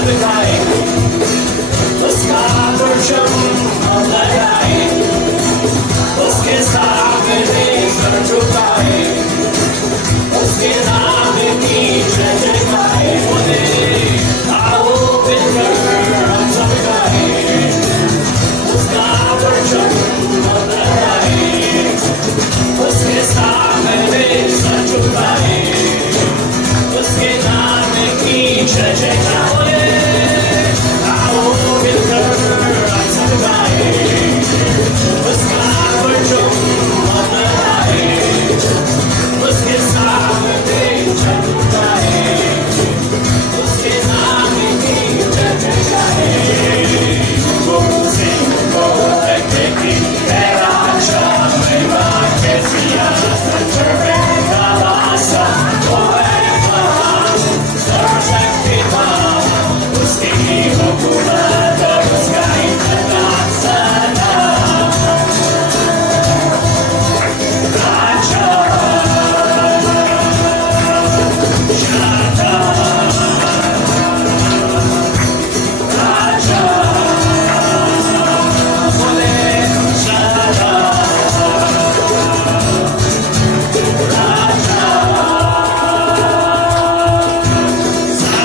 सब गाए, उसका परचम हम लगाए, उसके सामने सर झुकाए, उसके नाम की जय जयकारे बोले, आओ मिलकर हम सब गाए, उसका परचम हम लगाए, उसके सामने सर झुकाए, उसके नाम की जय जयकारे, आओ मिलकर हम सब गाए, उसका परचम हम लगाए, उसके सामने सर झुकाए, उसके नाम की जय जयकारे, वो सिंह की तेरा शाम में कैसिया संचरे कालासा वो है महान सर्वशक्तिमान, उसकी हुकूमत और उसका इत्मीनान सदा राजा शांता राजा बोले शांता राजा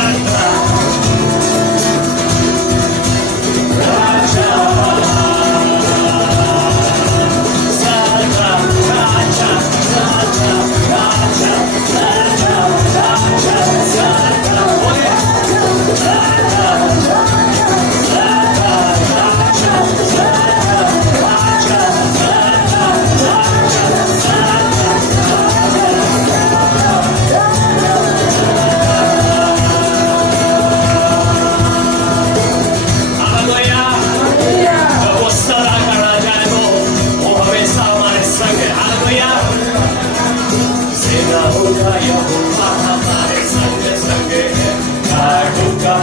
शांता राजा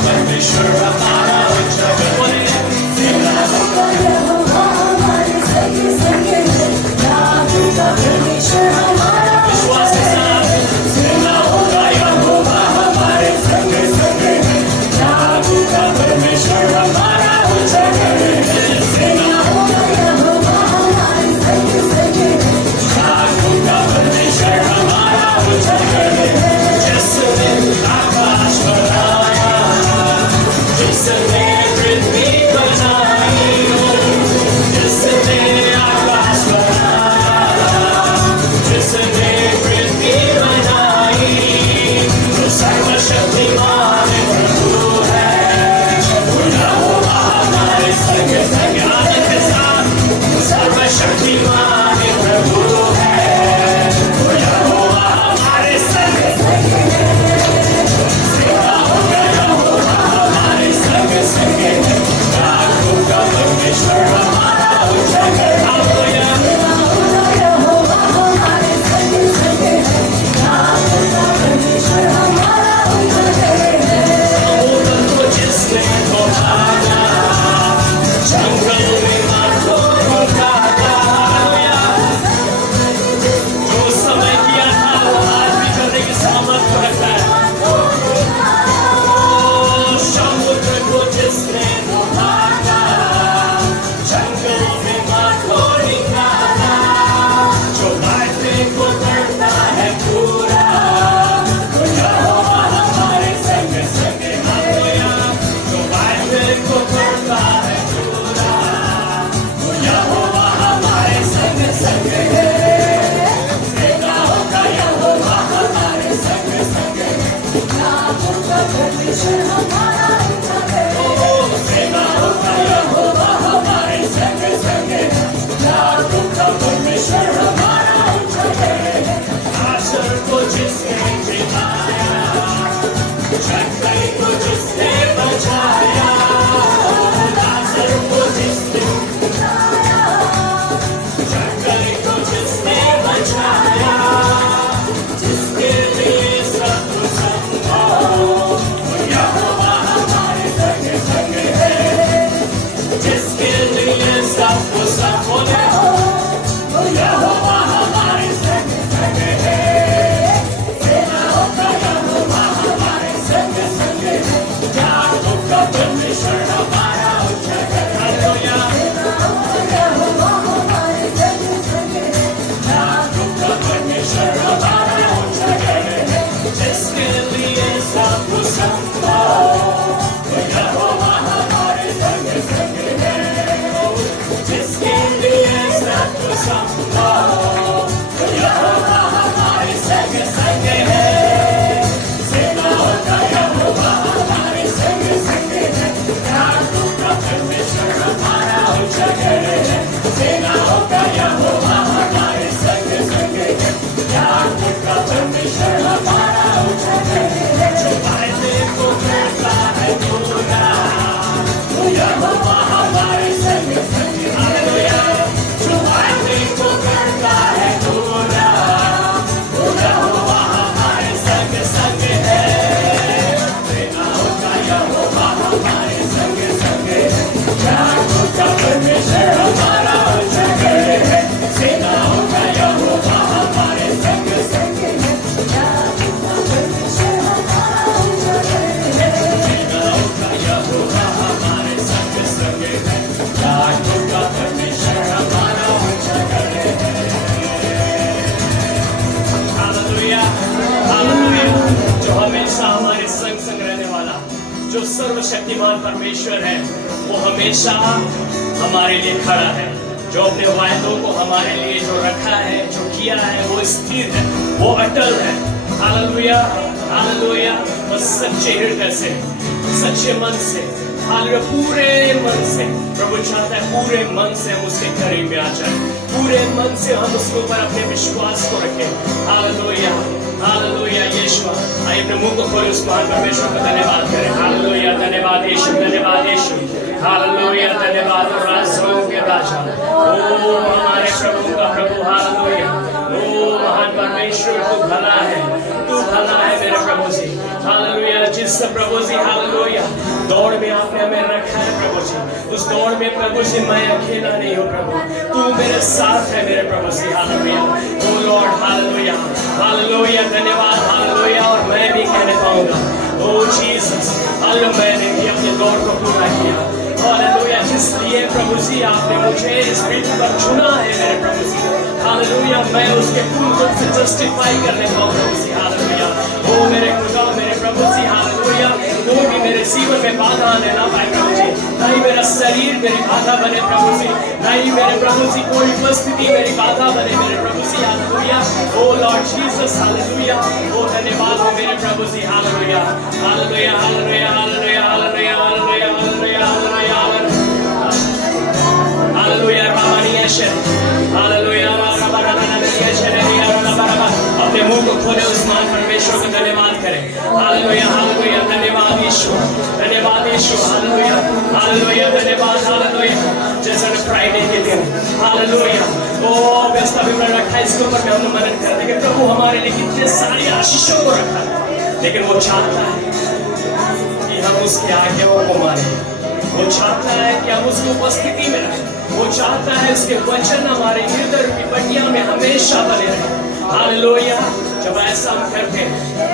परमेश्वर हमारा उच्चारण बोले, सेना होगा यहोवा हमारे संग संग है, नाम का परमेश्वर हमारा विश्वास के साथ, सेना होगा यहोवा हमारे संग संग है, नाम का परमेश्वर हमारा उच्चारण है, सेना होगा यहोवा हमारे संग संग है, नाम का परमेश्वर हमारा उच्चारण है, जिसने आकाश बनाया, जिसने पृथ्वी बनाई, जिसने आकाश बनाया, जिसने पृथ्वी बनाई, वो सर्वशक्तिमान प्रभु है, वो यहोवा हमारे संग संग आनंद के साथ, वो सर्वशक्तिमान प्रभु है, वो यहोवा हमारे संग संग है, सेना होगा यहोवा हमारे संग संग है, नाम का परमेश्वर हमारा उच्चारण हालेलुया, सेना होगा यहोवा हमारे संग संग है, नाम का परमेश्वर हमारा उच्चारण जो सर्वशक्तिमान परमेश्वर है वो हमेशा हमारे लिए खड़ा है, जो अपने वायदों को हमारे लिए जो रखा है, जो किया है, वो स्थिर है, वो अटल है। Hallelujah, hallelujah. और सच्चे हृदय से, सच्चे मन से, हालेलुया, पूरे मन से प्रभु चाहता है पूरे मन से हम उसके करीब में आ जाए, पूरे मन से हम उसके ऊपर अपने विश्वास को रखें। Hallelujah, hallelujah. यीशु, आइए अपने मुंह को खोले, उस महान परमेश्वर को धन्यवाद करें। हालेलुया, धन्यवाद यीशु, धन्यवाद यीशु, हालेलुया, धन्यवाद राजाओं के राजा, ओ हमारे प्रभु का प्रभु। हालेलुया, ओ महान परमेश्वर, तू भला है, तू भला है मेरे प्रभु जी। हालेलुया, जिस प्रभु जी, हालेलुया, दौड़ में आपने हमें रखा है प्रभु जी, उस दौड़ में प्रभु जी मैं अकेला नहीं हूँ प्रभु, तू मेरे साथ है मेरे प्रभु जी। Hallelujah, O Lord, hallelujah, hallelujah, धन्यवाद, हालेलुया। और मैं भी कहने पाऊंगा, ओ जीसस, हालेलुया, मैंने भी अपने दौड़ को पूरा किया। हालेलुया, इसलिए प्रभु जी आपने मुझे इस पृथ्वी पर चुना है मेरे प्रभु जी। हालेलुया, मैं उसके पूर्ण से जस्टिफाई करने पाऊँ प्रभु जी। हालेलुया, ओ मेरे खुदा, मेरे प्रभु जी, हालेलुया, कोई भी मेरे जीवन में बाधा आने ना पाए प्रभु जी, नहीं मेरा शरीर मेरी बाधा बने प्रभु जी, नहीं मेरे प्रभु जी कोई परिस्थिति मेरी बाधा बने मेरे प्रभु जी। Hallelujah, O Lord Jesus, hallelujah, O धन्यवाद हो मेरे प्रभु जी। Hallelujah, hallelujah, hallelujah, hallelujah, hallelujah, hallelujah, hallelujah, hallelujah, hallelujah, hallelujah, अपने मुंह को खोले, उस महान परमेश्वर को धन्यवाद करें। हालेलुया, हालेलुया, धन्यवाद यीशु, धन्यवाद यीशु, हालेलुया, हालेलुया, धन्यवाद, हालेलुया। जैसा फ्राइडे के दिन, हालेलुया, ओ व्यवस्था भी मैंने रखा है, इसके ऊपर में हमने मनन करते कि प्रभु हमारे लिए कितने सारी आशीषों को रखा है, लेकिन वो चाहता है कि हम उसकी आज्ञाओं को माने, वो चाहता है कि हम उसकी उपस्थिति में रहें, वो चाहता है उसके वचन हमारे हृदय की पटिया में हमेशा बने रहे। हालेलुया, जब ऐसा हम करते हैं,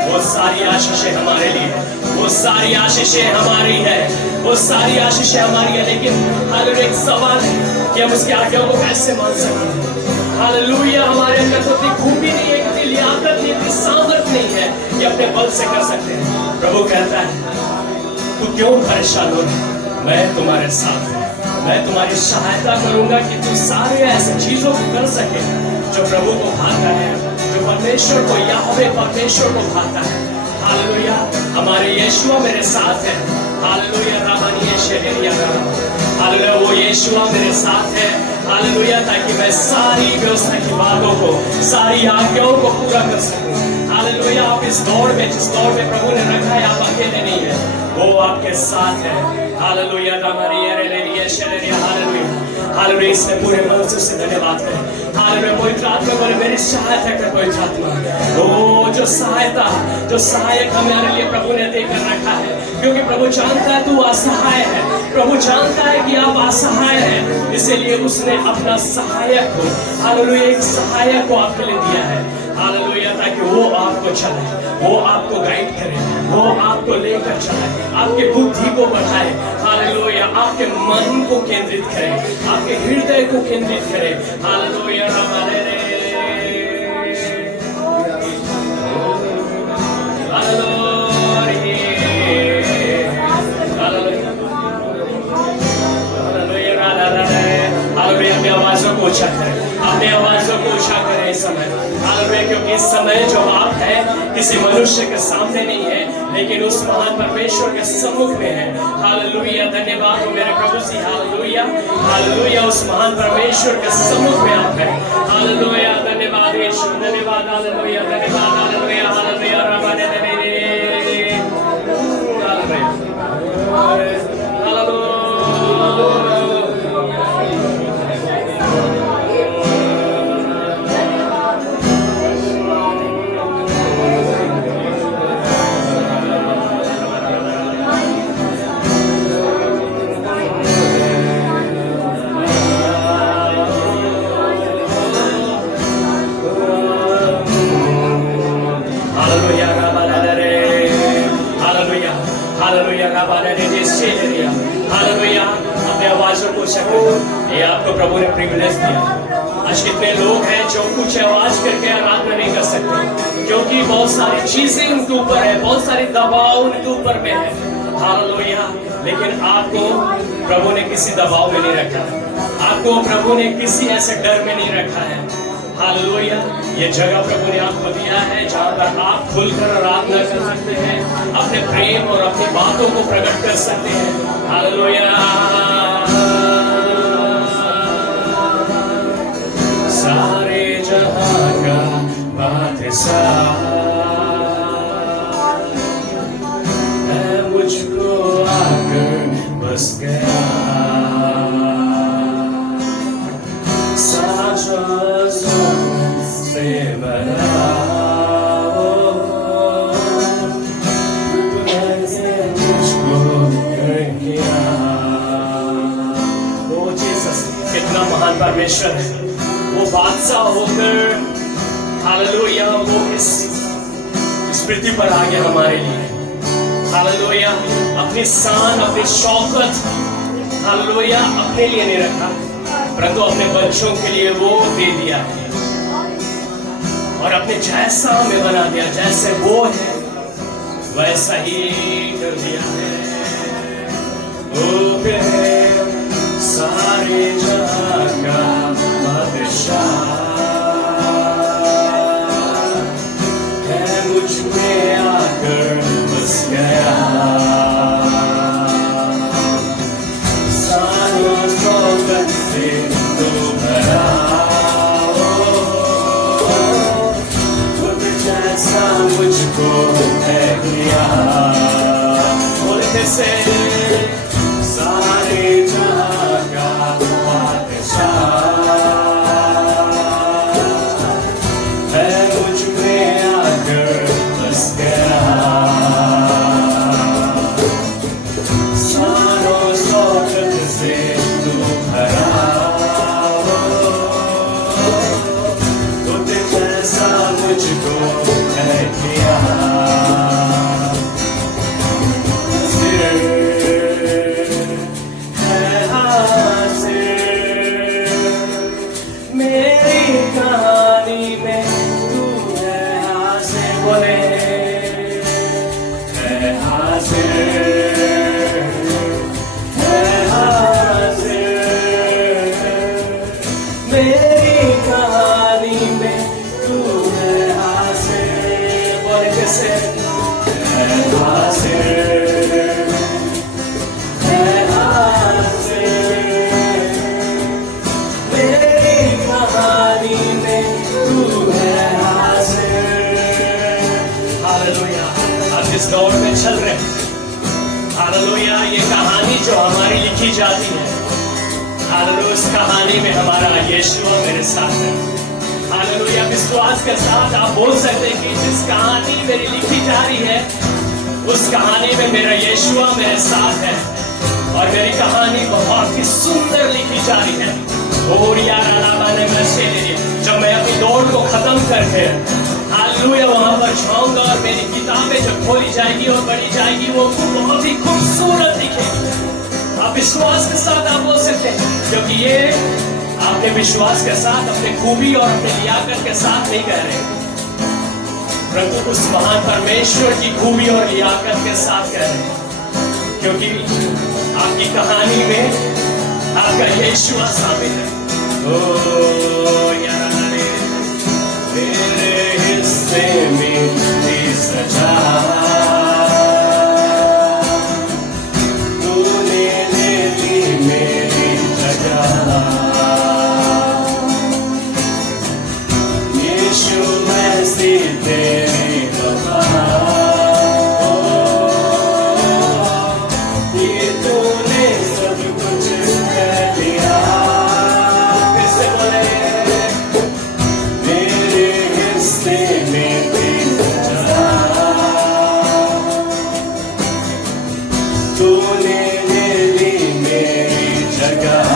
वो सारी आशीषें हमारे लिए, वो सारी आशीषें हमारी है, वो सारी आशीषें हमारी है। लेकिन हालेलुया, एक सवाल है कि हम उसकी आज्ञाओं को कैसे मान सकते। हालेलुया, हमारे अंदर तो इतनी खूबी नहीं है, इतनी लियाकत नहीं, इतनी सामर्थ नहीं है कि अपने बल से कर सकते हैं। प्रभु कहता है, तू क्यों परेशान हो, मैं तुम्हारे साथ हूं, मैं तुम्हारी सहायता करूंगा कि तू सारे ऐसे चीजों को कर सके जो प्रभु को भाता है, जो परमेश्वर को, यहोवा परमेश्वर को भाता है। हालेलुया, हमारे यीशुआ मेरे साथ है। हालेलुया, रामानिये शेरिया, हालेलुया, वो यीशुआ मेरे साथ है। हालेलुया, ताकि मैं सारी व्यवस्था की बातों को, सारी आज्ञाओं को पूरा कर सकूं। हालेलुया, आप इस दौड़ में, जिस दौड़ में प्रभु ने रखा है, आप अकेले नहीं है, वो आपके साथ है। हालेलुया, रामानिये शेरिया, हालेलुया, हालेलुया, इसने पूरे मन से उसे धन्यवाद करें। हालेलुया, पवित्र आत्मा बोले मेरी सहायता कर पवित्र आत्मा, वो जो सहायता, जो सहायक हमारे लिए प्रभु ने देकर रखा है, क्योंकि प्रभु जानता है तू असहाय है, प्रभु जानता है कि आप असहाय हैं, इसीलिए उसने अपना सहायक को, हालेलुया, एक सहायक को आपके लिए दिया है। हालेलुया, ताकि वो आपको चलाए, वो आपको गाइड करे, वो आपको लेकर चलाए, आपके बुद्धि को बढ़ाए। हालेलुया, आपके मन को केंद्रित करे, आपके हृदय को केंद्रित करे। हालेलुया, अपने आवाजों को ऊंचा करें, अपने आवाजों को ऊंचा करें इस समय। हालेलुया, क्योंकि इस समय जो आप है किसी मनुष्य के सामने नहीं है, लेकिन उस महान परमेश्वर के सम्मुख में है। हालेलुया, धन्यवाद हो मेरे प्रभु जी। हालेलुया, हालेलुया, उस महान परमेश्वर के सम्मुख में आप है। हालेलुया, धन्यवाद यीशु, धन्यवाद, हालेलुया, धन्यवाद, हालेलुया, हालेलुया, रबाने दे हालेलुया, अपने आवाजों को ऊंचा करें। ये आपको प्रभु ने प्रिविलेज दिया। आज कितने लोग हैं जो कुछ आवाज करके आराधना नहीं कर सकते, क्योंकि बहुत सारी चीजें उनके ऊपर है, बहुत सारी दबाव उनके ऊपर में है। हालेलुया। लेकिन आपको प्रभु ने किसी दबाव में नहीं रखा, आपको प्रभु ने किसी ऐसे डर में नहीं रखा है। हालेलुया। ये जगह प्रभु ने आपको दिया है जहाँ पर आप खुलकर आराधना कर सकते हैं, अपने प्रेम और अपनी बातों को प्रकट कर सकते हैं। हालेलुया। सारे जहां का बादशाह है, मुझको आकर बस गया। साजो से बना मुझको कर गया। ओ जीसस, कितना महान परमेश्वर है। वो बादशाह होकर हालेलुया वो इस पृथ्वी पर आ गया हमारे लिए। हालेलुया। अपनी शान, अपनी शौकत हालेलुया अपने लिए नहीं रखा, परंतु अपने बच्चों के लिए वो दे दिया है और अपने जैसा हमें बना दिया, जैसे वो है वैसा ही कर दिया है। वो है सारे जहां का बादशाह है, मुझ में आकर बस गया। सारों शौकत से तो भरा, खुद जैसा मुझको है किया। बोलते से सारे जहां का बादशाह है, मुझ में आकर बस गया। सारों शौकत से तू भरा, खुद जैसा मुझको है किया। मेरी कहानी में तू है हाजिर, बोले है हाजिर, है हाजिर। मेरी कहानी में तू है हाजिर, बोले कैसे है हाजिर, है हाजिर। कहानी में तू है हाजिर। हालेलुया। आप जिस दौर में चल रहे हैं, हालेलुया, ये कहानी जो हमारी लिखी जाती है, हालेलुया, उस कहानी में हमारा यीशु मेरे साथ है। हालेलुया। विश्वास के साथ आप बोल सकते हैं कि जिस कहानी मेरी लिखी जा रही है, उस कहानी में मेरा यीशु मेरे साथ है और मेरी कहानी बहुत ही सुंदर लिखी जा रही है। और यार जब मैं अपनी दौड़ को खत्म करके हालेलुया वहां पर जाऊंगा और मेरी किताबें जब खोली जाएगी और पढ़ी जाएगी, वो बहुत ही खूबसूरत दिखेगी। आप विश्वास के साथ आप बोल सकते हैं, क्योंकि ये आपके विश्वास के साथ, अपने खूबी और अपने लियाकत के साथ नहीं कह रहे, परंतु उस महान परमेश्वर की खूबी और लियाकत के साथ कह रहे हैं, क्योंकि आपकी कहानी में आपका यीशु शामिल है। ओ यार मेरे हिस्से में थी सजा, तूने ले ली मेरी जगह। यीशु मसीह तेरी वफा, ये तूने सब कुछ कर दिया। कैसे बोले मेरे हिस्से में थी सजा, तूने ले ली मेरी जगह।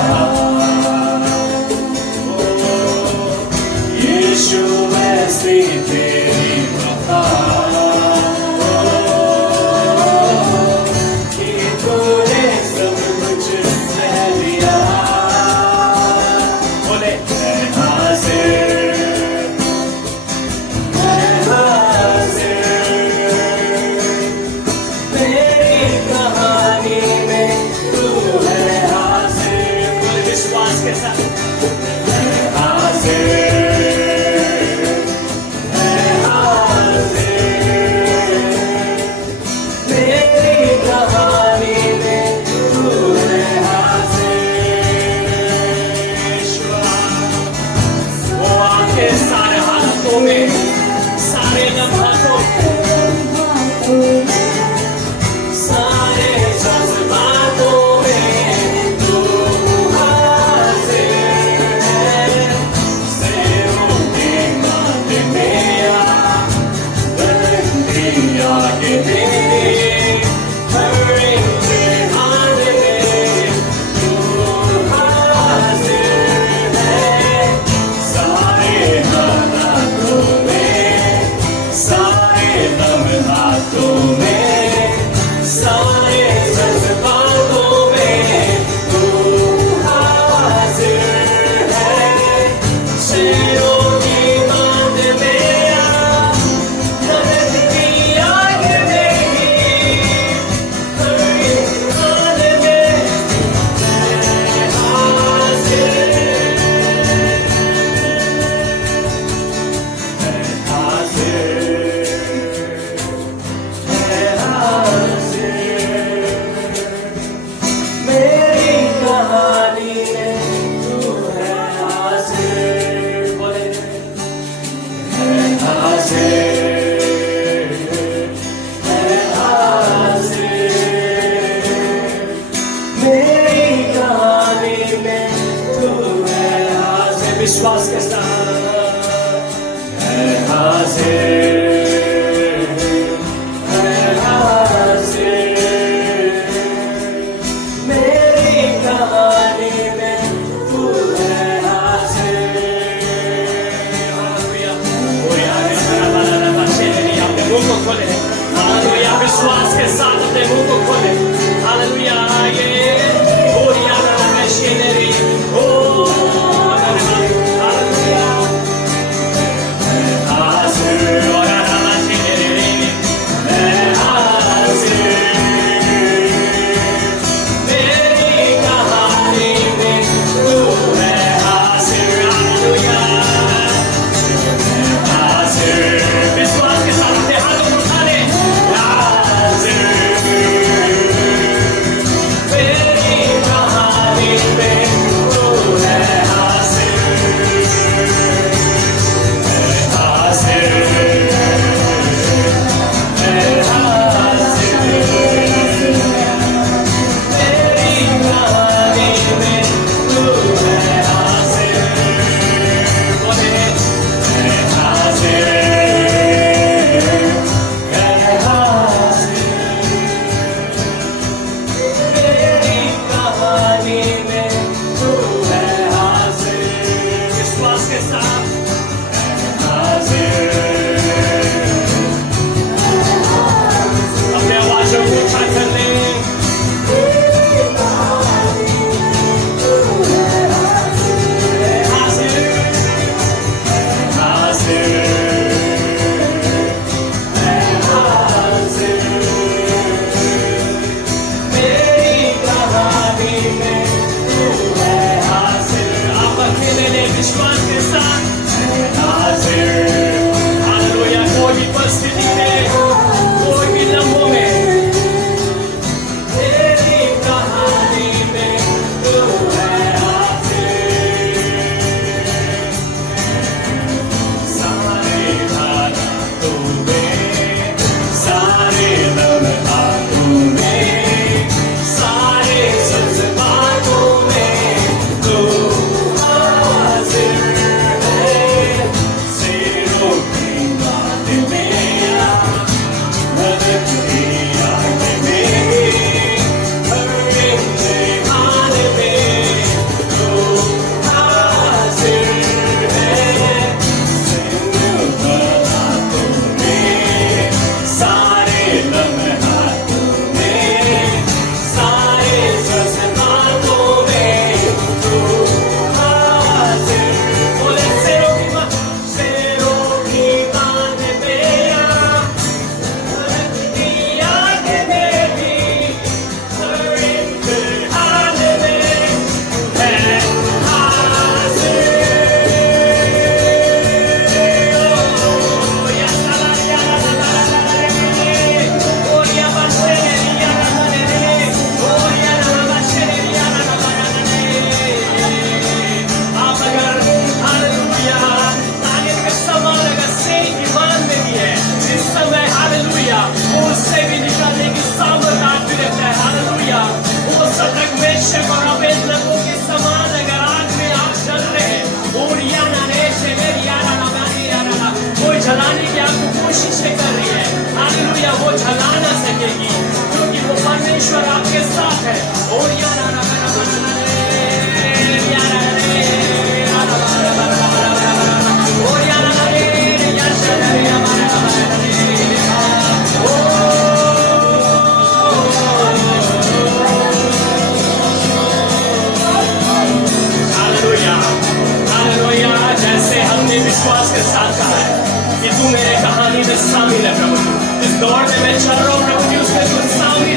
यीशु मसीह तेरी वफा, कि तूने सब कुछ सह लिया। बोले मैं हाजिर, मैं हाजिर। मेरी कहानी तेरी कहानी में तू है हाजिर। वो आके सारे हालतों में, सारे लम्हातों में, सारे जज्बातों में तू हाजिर है। सेरों के कांटे मेरा, बदलती आगे मेरी,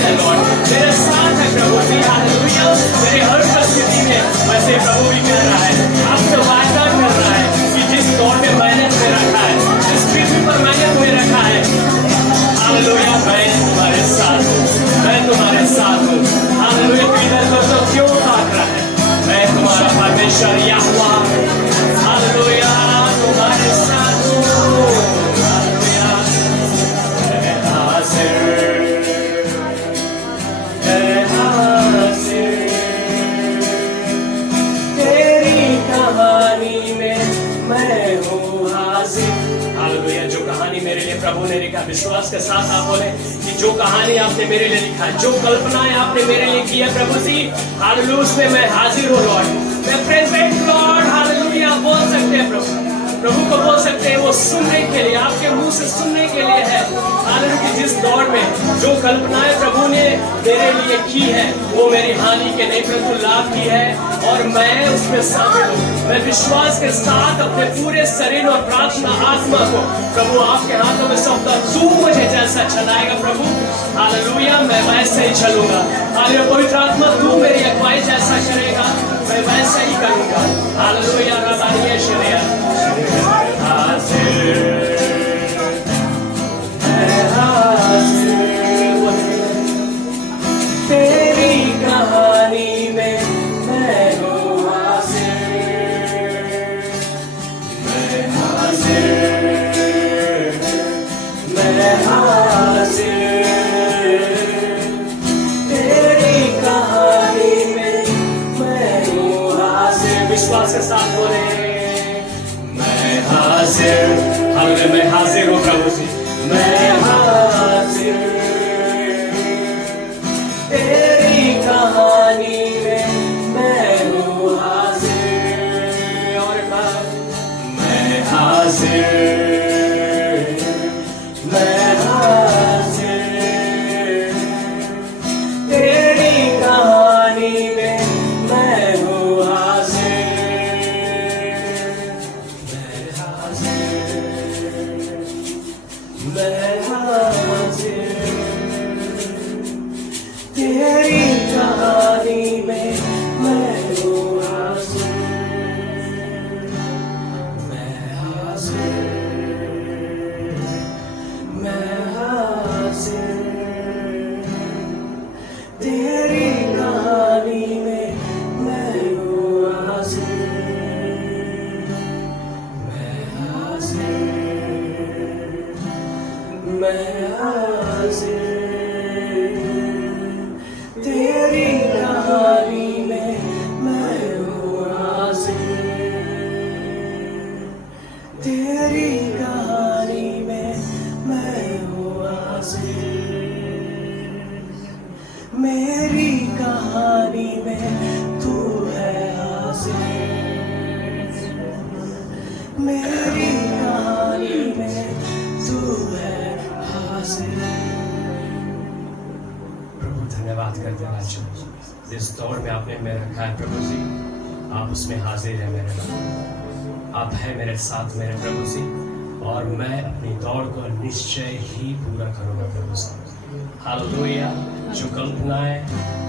है लॉर्ड, मेरे साथ है प्रभु जी, हालेलुया। मेरी हर परिस्थिति में वैसे प्रभु भी कर रहा है, आपसे वायदा कर रहा है कि जिस दौर में मैंने तुम्हें रखा है, जिस पृथ्वी पर मैंने तुम्हें रखा है, हालेलुया, मैं तुम्हारे साथ हूँ, मैं तुम्हारे साथ हूँ। हालेलुया, तू इधर को तो क्यों ताक रहा है? मैं तुम्हारा परमेश्वर यहोवा, हालेलुया, तुम्हारे साथ हूँ। हालेलुया, मैं हाजिर, मैं हाजिर, तेरी कहानी में मैं हूँ हाजिर। हालेलुया, जो कहानी मेरे लिए प्रभु ने लिखा, विश्वास के साथ आप बोले कि जो कहानी आपने मेरे लिए लिखा है, जो कल्पनाएं आपने मेरे लिए की है प्रभु जी, हालेलुया, उसमें मैं हाजिर हूँ लॉर्ड, मैं प्रेजेंट लॉर्ड। हालेलुया, बोल सकते हैं प्रभु को बोल सकते हैं, वो सुनने के लिए, आपके मुंह से सुनने के लिए है। हालेलुया, जिस दौर में जो कल्पनाएं प्रभु ने मेरे लिए की है, वो मेरी हानि के नहीं परंतु लाभ की है, और मैं उसमें शामिल हूँ। मैं विश्वास के साथ अपने पूरे शरीर और प्रार्थना आत्मा को प्रभु आपके हाथों में सौंपता, तू मुझे जैसा चलाएगा प्रभु, हालेलुया, मैं वैसे ही चलूंगा। हालेलुया, पवित्र आत्मा तू मेरी अगुवाई जैसा करेगा, मैं वैसा ही करूंगा। हालेलुया, रबानिया शरिया, हाजिर, मैं हाजिर, तेरी कहानी में मैं हूँ हाजिर, मैं हाजिर, मैं हाजिर, तेरी कहानी में मैं हूँ हाजिर। विश्वास के साथ बोले, मैं हाजिर, हालेलुया, मैं हाजिर हूँ प्रभु जी, मैं हाजिर, तेरी कहानी में मैं हूँ हाजिर। और मैं हाजिर, मैं हाजिर, तेरी कहानी में मैं हूँ हाजिर, मैं हाजिर, मैं हाजिर, तेरी कहानी में मैं हूँ हाजिर, मैं हाजिर, मैं हाजिर, तेरी कहानी में मैं हूँ हाजिर, मैं हाजिर, मैं हाजिर, तेरी कहानी में मैं हूँ हाजिर, तेरी कहानी में मैं हूँ हाजिर, मेरी कहानी में तू है हाजिर, मेरी कहानी में तू है हाजिर। प्रभु धन्यवाद करते हैं आज जिस दौर में आपने मैं रखा है प्रभु जी, आप उसमें हाजिर है मेरे नाम, आप है मेरे साथ मेरे प्रभु जी, और मैं अपनी दौड़ को निश्चय ही पूरा करूंगा प्रभु जी। हालेलुया, जो कल्पनाएं,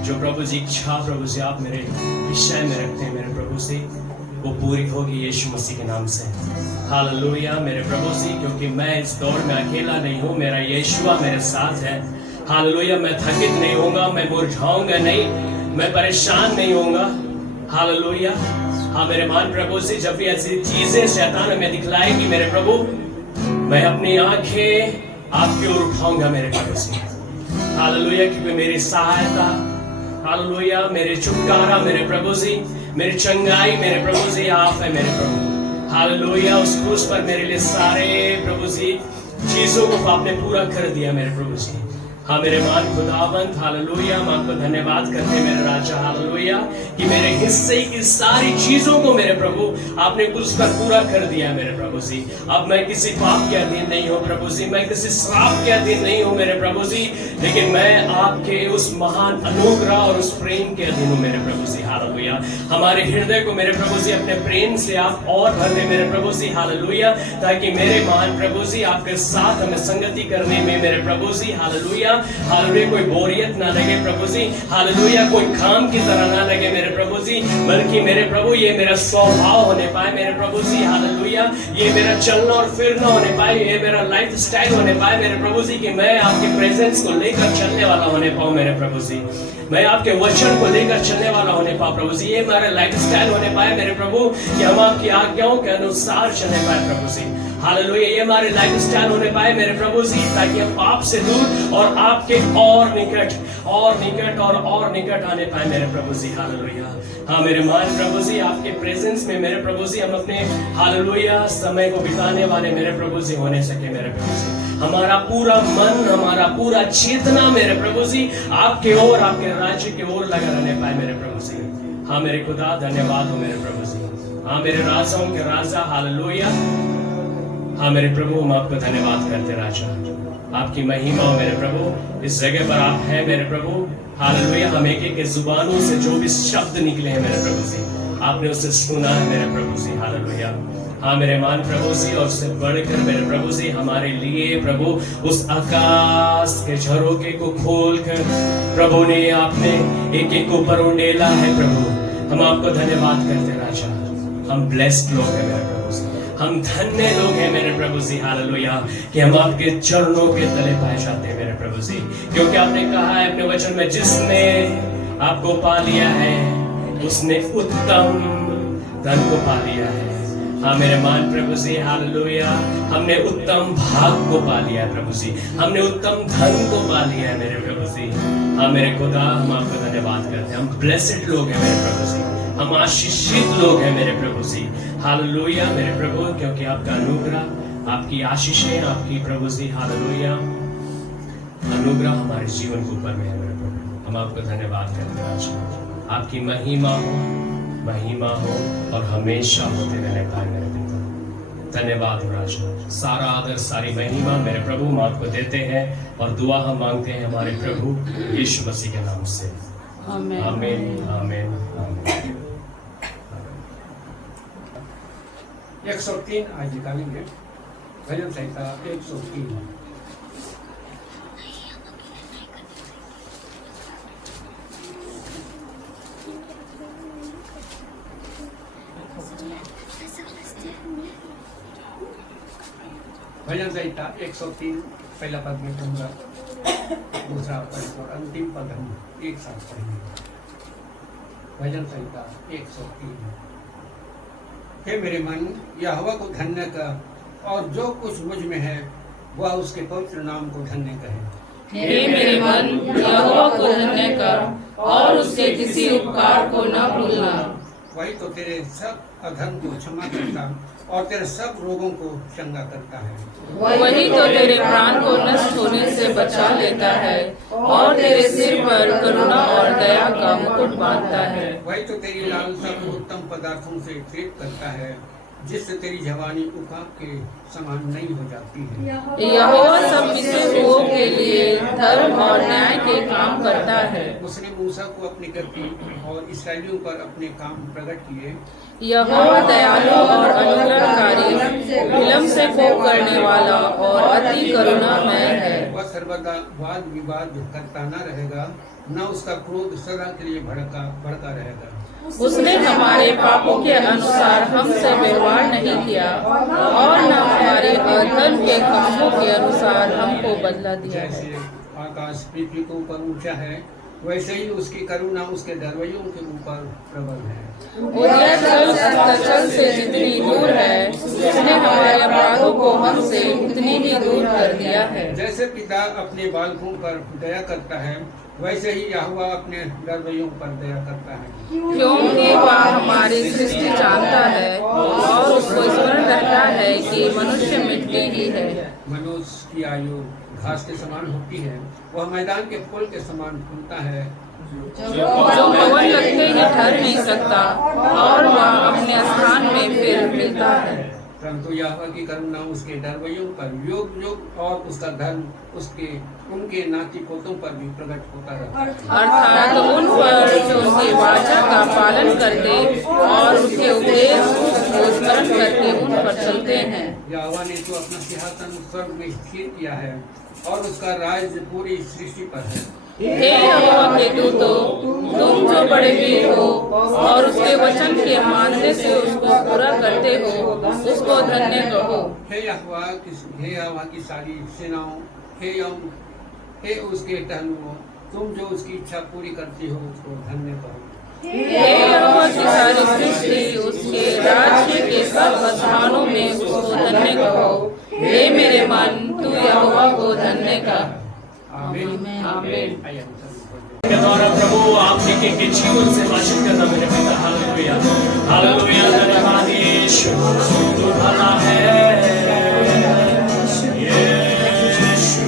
जो प्रभु जी इच्छा प्रभु जी आप मेरे विषय में रखते हैं मेरे प्रभु जी, वो पूरी होगी यीशु मसीह के नाम से। हालेलुया मेरे प्रभु जी, क्योंकि मैं इस दौड़ में अकेला नहीं हूँ, मेरा यीशुआ मेरे साथ है। हालेलुया, मैं थकित नहीं होऊंगा, मैं मुरझाऊंगा नहीं, मैं परेशान नहीं होऊंगा। हालेलुया, हाँ मेरे मान प्रभु जी, जब भी ऐसी चीजें शैतान हमें दिखलाएगी मेरे प्रभु, मैं अपनी आंखें आपकी ओर उठाऊंगा मेरे प्रभु जी। हालेलुया, क्योंकि मेरी सहायता, हालेलुया मेरे छुटकारा मेरे प्रभु जी, मेरी चंगाई मेरे प्रभु जी आप है मेरे प्रभु। हालेलुया, उस क्रूस पर मेरे लिए सारे प्रभु जी चीजों को आपने पूरा कर दिया मेरे प्रभु जी। हाँ मेरे मान खुदावंत, हालेलुया, मैं आपको धन्यवाद करते मेरे राजा, हालेलुया, कि मेरे हिस्से की सारी चीजों को मेरे प्रभु आपने क्रूस पर पूरा कर दिया मेरे प्रभु जी। अब मैं किसी पाप के अधीन नहीं हूँ प्रभु जी, मैं किसी श्राप के अधीन नहीं हूँ मेरे प्रभु जी, लेकिन मैं आपके उस महान अनुग्रह और उस प्रेम के अधीन हूँ मेरे प्रभु जी। हालेलुया, हमारे हृदय को मेरे प्रभु जी अपने प्रेम से आप और भर दे मेरे प्रभु जी। हालेलुया, ताकि मेरे महान प्रभु जी आपके साथ हमें संगति करने में मेरे प्रभु जी, हालेलुया, हालेलुया कोई बोरियत ना लगे प्रभु जी, हालेलुया कोई काम की तरह ना लगे मेरे प्रभु जी, बल्कि मेरे प्रभु ये मेरा स्वभाव होने पाए मेरे प्रभु जी, हालेलुया ये मेरा चलना और फिरना होने पाए, ये मेरा लाइफ स्टाइल होने पाए मेरे प्रभु जी, कि मैं आपके प्रेजेंस को लेकर चलने वाला होने पाऊं मेरे प्रभु जी, मैं आपके वचन को लेकर चलने वाला होने पाऊं प्रभु जी, ये मेरा लाइफ स्टाइल होने पाए मेरे प्रभु, कि हम आपकी आज्ञाओं के अनुसार चलने पाए प्रभु जी, हालेलुया ये हमारे लाइफ स्टाइल होने पाए मेरे प्रभु जी, ताकि हम आपसे दूर और आपके और निकट और निकट आने पाए मेरे प्रभु जी, हालेलुया। हाँ मेरे मान प्रभु जी, आपके प्रेजेंस में मेरे प्रभु जी हम अपने हालेलुया समय को बिताने वाले मेरे प्रभु जी होने सके मेरे प्रभु जी, हमारा पूरा मन, हमारा पूरा चेतना मेरे प्रभु जी आपके ओर, आपके राज्य के ओर लगा रहने पाए मेरे प्रभु जी। हाँ मेरे खुदा धन्यवाद हो मेरे प्रभु जी, हाँ मेरे राजाओं के राजा, हालेलुया। हाँ मेरे प्रभु हम आपको धन्यवाद करते राजा, आपकी महिमा हो मेरे प्रभु, इस जगह पर आप हैं मेरे प्रभु, हालेलुया। हम एक एक जुबानों से जो भी शब्द निकले हैं मेरे प्रभु जी, आपने उसे सुना है मेरे प्रभु जी, हालेलुया। हाँ मेरे मान प्रभु जी, और उससे बढ़कर मेरे प्रभु जी हमारे लिए प्रभु उस आकाश के झरोखे को खोलकर प्रभु ने आपने एक एक ऊपर उंडेला है प्रभु, हम आपको धन्यवाद करते राजा। हम ब्लेस्ड लोग हैं मेरे प्रभु जी, हम धन्य लोग हैं मेरे प्रभु जी, हालेलुया, कि हम आपके चरणों के तले पाए जाते हैं मेरे प्रभु जी, क्योंकि आपने कहा है अपने वचन में, जिसने आपको पा लिया है उसने उत्तम धन को पा लिया है। हाँ मेरे मान प्रभु जी, हालेलुया, हमने उत्तम भाग को पा लिया है प्रभु जी, हमने उत्तम धन को पा लिया है मेरे प्रभु जी। हाँ मेरे खुदा हम आपको धन्यवाद करते हैं, हम ब्लेसेड लोग हैं मेरे प्रभु जी, हम आशीषित लोग हैं मेरे प्रभु जी, हालेलुया मेरे प्रभु, क्योंकि आपका अनुग्रह, आपकी आशीषें, आपकी प्रभु जी, हालेलुया अनुग्रह हमारे जीवन के ऊपर में है मेरे प्रभु, हम आपको धन्यवाद करते हैं राजा। आपकी महिमा हो और हमेशा होते रहने पाए मेरे पिता। धन्यवाद हो राजा, सारा आदर सारी महिमा मेरे प्रभु हम आपको देते हैं, और दुआ हम मांगते हैं हमारे प्रभु यीशु मसीह के नाम से, आमीन आमीन आमीन। 103 आज निकालेंगे, भजन संहिता 103। भजन संहिता 103 पहला पद में कहूँगा, दूसरा पद और अंतिम पद हम एक साथ पढ़ेंगे। भजन संहिता 103। हे मेरे मन, यहोवा को धन्य कर, और जो कुछ मुझ में है वह उसके पवित्र नाम को धन्य कहे। हे मेरे मन, यहोवा को धन्य कर, और उसके किसी उपकार को न भूलना। वही तो तेरे सब अधर्म को क्षमा करता और तेरे सब रोगों को चंगा करता है। वही तो तेरे प्राण को नष्ट होने से बचा लेता है, और तेरे सिर पर करुणा और दया का मुकुट बांधता है। वही तो तेरी लालसा को उत्तम पदार्थों से तृप्त करता है, जिससे तेरी जवानी उकाब के समान नहीं हो जाती है। यहोवा सब मिसे हुओं के लिए धर्म और न्याय के काम करता है। उसने मूसा को अपनी करती और इस्राएलियों पर अपने काम प्रकट किए। यहोवा दयालु और अनुग्रहकारी, विलम्ब से कोप करने वाला और अति करुणामय है। वह सर्वदा वाद विवाद करता न रहेगा, न उसका क्रोध सदा के लिए भड़का रहेगा। उसने हमारे पापों के अनुसार हमसे व्यवहार नहीं किया, और न हमारे अधर्म के कामों के अनुसार हमको बदला दिया है। जैसे आकाश पृथ्वी के ऊपर ऊंचा है, वैसे ही उसकी करुणा उसके दरवाजों के ऊपर प्रबल है। उदय जल अस्ताचल से जितनी दूर है, उसने हमारे अपराधों को हमसे उतनी ही दूर कर दिया है। जैसे पिता अपने बालकों पर दया करता है, वैसे ही यहोवा अपने दरवाजों पर दया करता है। क्योंकि वह हमारी सृष्टि जानता है, और उसको स्मरण रहता है कि मनुष्य मिट्टी ही है। मनुष्य की आयु घास के समान होती है, वह मैदान के फूल के समान फूलता है। जो पवन लगते ही ठहर नहीं सकता, और वह अपने स्थान में फिर मिलता है। परंतु यहोवा की करुणा उसके दरवाजों पर युग युग, और उसका धर्म उनके नाती पोतों पर भी प्रकट होता रहता है। अर्थात उन पर जो उसकी वाचा का पालन करते और उसके उपदेश को स्मरण करके उन पर चलते हैं। यहोवा ने तो अपना सिंहासन स्वर्ग में स्थिर किया है, और उसका राज पूरी सृष्टि पर है। हे यहोवा के दूतों, तुम जो बड़े वीर हो और उसके वचन के मानने से उसको पूरा करते हो, उसको धन्य कहो। हे यहोवा की सारी सेनाओं, हे उसके टहलुओं, तुम जो उसकी इच्छा पूरी करती हो उसको धन्य कहो। हे यहोवा की सारी सृष्टि, उसके राज्य के सब स्थानों में उसको धन्य कहो। हे मेरे मन, तू यहोवा को धन्य कर। आमीन। आमीन। के द्वारा प्रभु आपके के जीवन से भाषण करना मेरे पिता। हालेलुया, हालेलुया, धन्यवाद यीशु, तू भला है यीशु।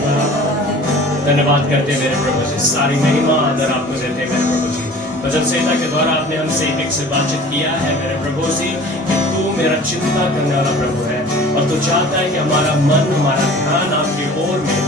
धन्यवाद करते मेरे प्रभु जी, सारी महिमा आदर आपको देते मेरे प्रभु जी। भजन संहिता के द्वारा आपने हमसे एक से बातचीत किया है मेरे प्रभु जी कि तू मेरा चिंता करने वाला प्रभु है और तू चाहता है कि हमारा मन, हमारा ध्यान आपकी ओर में,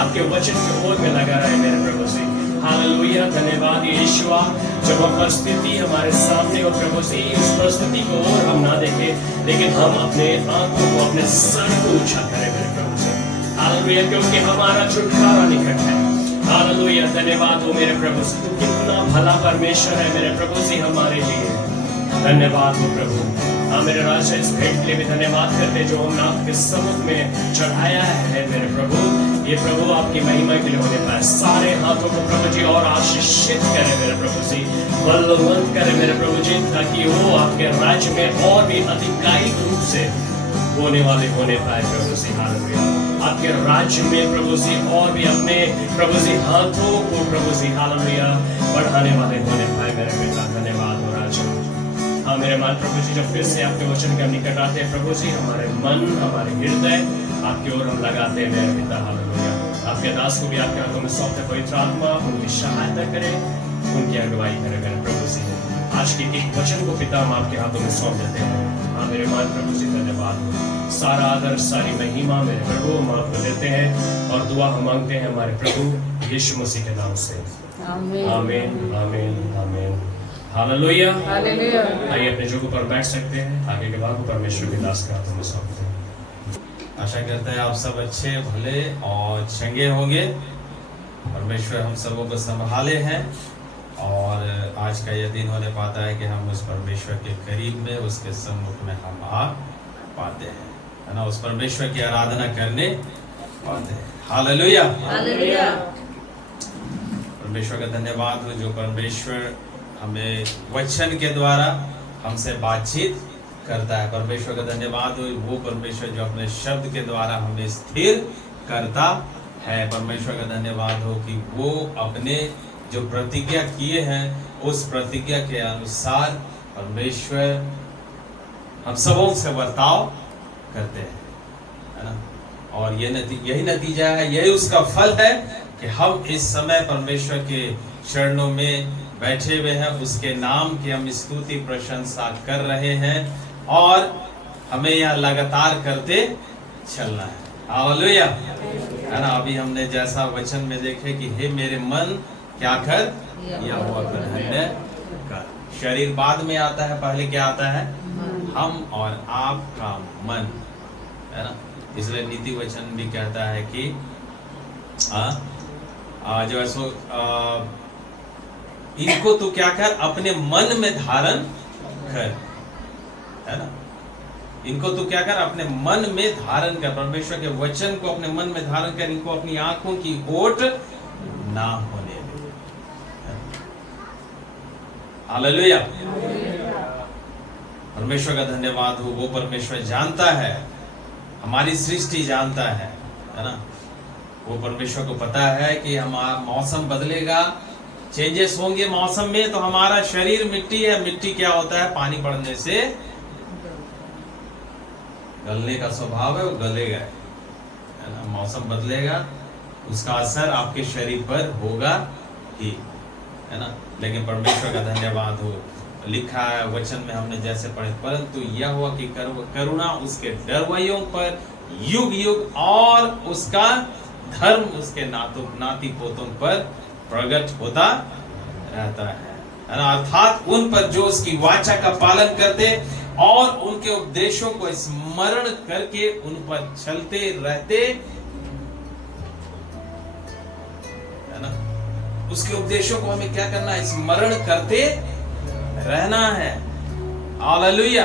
आपके वचन की ओर में लगा रहे मेरे प्रभु जी। हालेलुया, धन्यवाद यीशुआ। जब वह परिस्थिति हमारे सामने और प्रभु जी उस परिस्थिति को और हम ना देखें, लेकिन हम अपने आंखों को, अपने सर को ऊंचा करें मेरे प्रभु जी। हालेलुया, क्योंकि हमारा छुटकारा निकट है। हालेलुया, धन्यवाद हो मेरे प्रभु जी, तू कितना भला परमेश्वर है मेरे प्रभु जी हमारे लिए। धन्यवाद हो प्रभु। हाँ मेरे राजा, इस भेंट के लिए भी धन्यवाद करते जो हमने आपके समुख में चढ़ाया है मेरे प्रभु। ये प्रभु आपकी महिमा के लिए होने पाए, सारे हाथों को प्रभु जी और आशीषित करे मेरे प्रभु जी, बलवंत करे मेरे प्रभु जी, ताकि वो आपके राज्य में और भी अधिकारिक रूप से होने वाले होने पाए प्रभु जी। हालेलुया, आपके राज्य में प्रभु जी और भी अपने प्रभु जी हाथों को प्रभु जी हालेलुया बढ़ाने वाले होने पाए मेरे पिता। धन्यवाद हो राजा। हाँ मेरे मान प्रभु जी, जब फिर से आपके वचन के निकट आते हैं प्रभु जी, हमारे मन, हमारे हृदय आपकी ओर हम लगाते हैं मेरे पिता। हालेलुया, आपके दास को भी आपके हाथों में सौंपते, पवित्र आत्मा उनकी सहायता करे, उनकी अगुवाई करे मेरे प्रभु जी। आज के एक वचन को पिता हम आपके हाथों में सौंप देते हैं। हाँ मेरे मान प्रभु जी, धन्यवाद हो। सारा आदर, सारी महिमा मेरे प्रभु हम आपको देते हैं और दुआ हम मांगते हैं हमारे प्रभु यीशु मसीह के नाम से। आमीन, आमीन, आमीन। Hallelujah, hallelujah. आइए अपने जगह पर बैठ सकते हैं। आगे के भाग को परमेश्वर के दास के हाथों में सौंपते हैं। आशा करते हैं आप सब अच्छे, भले और चंगे होंगे। परमेश्वर हम सबों को संभाले हैं और आज का यह दिन होने पाता है कि हम उस परमेश्वर के करीब में, उसके सम्मुख में हम आ पाते हैं, है ना, उस परमेश्वर की आराधना करने पाते हैं। Hallelujah, hallelujah. परमेश्वर का धन्यवाद हो जो परमेश्वर हमें वचन के द्वारा हमसे बातचीत करता है। परमेश्वर का धन्यवाद हो वो परमेश्वर जो अपने शब्द के द्वारा हमें स्थिर करता है। परमेश्वर का धन्यवाद हो कि वो अपने जो प्रतिज्ञा किए हैं उस प्रतिज्ञा के अनुसार परमेश्वर हम सबों से बर्ताव करते हैं, है ना। और यही नतीजा है, यही उसका फल है कि हम इस समय परमेश्वर के चरणों में बैठे हुए हैं, उसके नाम की हम स्तुति प्रशंसा कर रहे हैं और हमें यह लगातार करते चलना है। हालेलुया, है ना। अभी हमने जैसा वचन में देखे कि हे मेरे मन क्या कर, यहोवा को धन्य कर। शरीर बाद में आता है, पहले क्या आता है, हम और आपका मन, है ना। इसलिए नीति वचन भी कहता है कि जो ऐसो इनको तो क्या कर, अपने मन में धारण कर, है ना। इनको तो क्या कर, अपने मन में धारण कर। परमेश्वर के वचन को अपने मन में धारण कर, इनको अपनी आंखों की ओट ना होने दे। हालेलुया, परमेश्वर का धन्यवाद हो। वो परमेश्वर जानता है, हमारी सृष्टि जानता है ना। वो परमेश्वर को पता है कि हमारा मौसम बदलेगा, चेंजेस होंगे मौसम में, तो हमारा शरीर मिट्टी है, मिट्टी क्या होता है, पानी पड़ने से गलने का स्वभाव है, वो गलेगा, है ना। मौसम बदलेगा, उसका असर आपके शरीर पर होगा ही, है ना। लेकिन परमेश्वर का धन्यवाद हो, लिखा है वचन में हमने जैसे पढ़े, परंतु यह हुआ कि करुणा उसके डरवैयों पर युग युग और उसका धर्म उसके नाती पोतों पर प्रकट होता रहता है ना। अर्थात उन पर जो उसकी वाचा का पालन करते और उनके उपदेशों को स्मरण करके उन पर चलते रहते उसके उपदेशों को हमें क्या करना है? स्मरण करते रहना है। हालेलुया।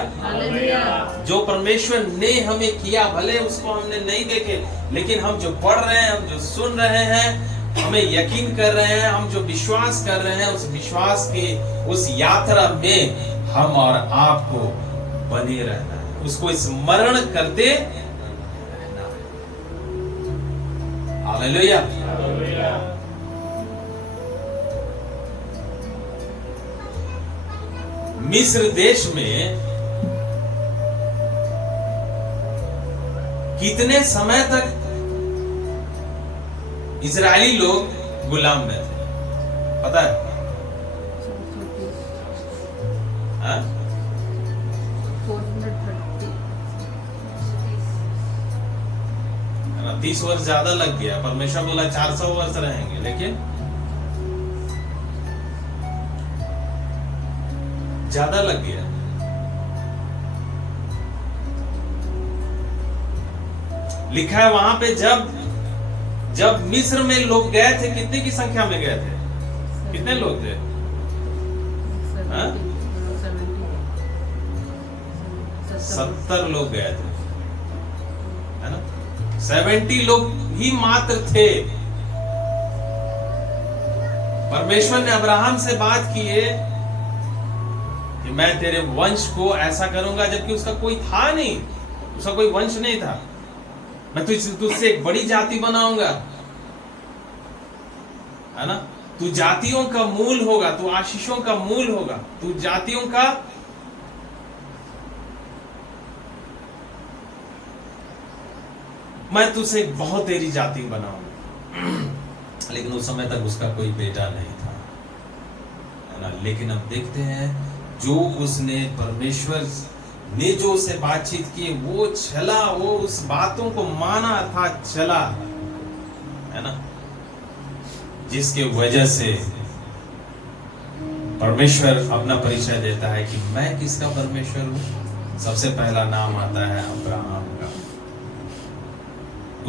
जो परमेश्वर ने हमें किया, भले उसको हमने नहीं देखे, लेकिन हम जो पढ़ रहे हैं, हम जो सुन रहे हैं, हमें यकीन कर रहे हैं, हम जो विश्वास कर रहे हैं, उस विश्वास की उस यात्रा में हम और आपको बने रहना है, उसको स्मरण करते रहना है। हालेलुया। मिस्र देश में कितने समय तक इजरायली लोग गुलाम में थे, पता है? हाँ? 30 वर्ष ज्यादा लग गया। परमेश्वर बोला 400 वर्ष रहेंगे, लेकिन ज्यादा लग गया। लिखा है वहां पे जब मिस्र में लोग गए थे, कितने की संख्या में गए थे? कितने लोग थे? 70 लोग गए थे, है ना? 70 लोग ही मात्र थे। परमेश्वर ने अब्राहम से बात की है कि मैं तेरे वंश को ऐसा करूंगा, जबकि उसका कोई था नहीं, उसका कोई वंश नहीं था। मैं तुझसे एक बड़ी जाति बनाऊंगा, है ना? तू जातियों का मूल होगा, तू आशीषों का मूल होगा, तू जातियों का मैं तुझसे बहुत तेरी जाति बनाऊंगा। लेकिन उस समय तक उसका कोई बेटा नहीं था, है ना? लेकिन अब देखते हैं जो उसने परमेश्वर ने जो उसे बातचीत की, वो चला, वो उस बातों को माना था, चला, है ना? जिसके वजह से परमेश्वर अपना परिचय देता है कि मैं किसका परमेश्वर हूं। सबसे पहला नाम आता है अब्राहम का,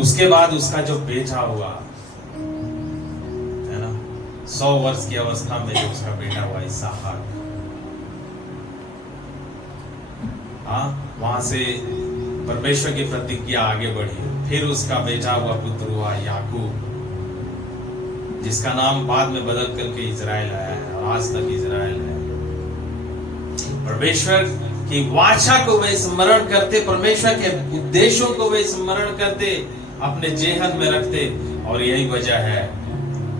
उसके बाद उसका जो बेटा हुआ, है ना, 100 वर्ष की अवस्था में जो उसका बेटा हुआ इसहाक। हाँ, वहां से परमेश्वर की प्रतिज्ञा आगे बढ़ी। फिर उसका बेटा हुआ, पुत्र हुआ याकूब, जिसका नाम बाद में बदल करके इजराइल आया है और आज तक इजराइल है। परमेश्वर की वाचा को वे स्मरण करते, परमेश्वर के उद्देश्यों को वे स्मरण करते, अपने जेहन में रखते, और यही वजह है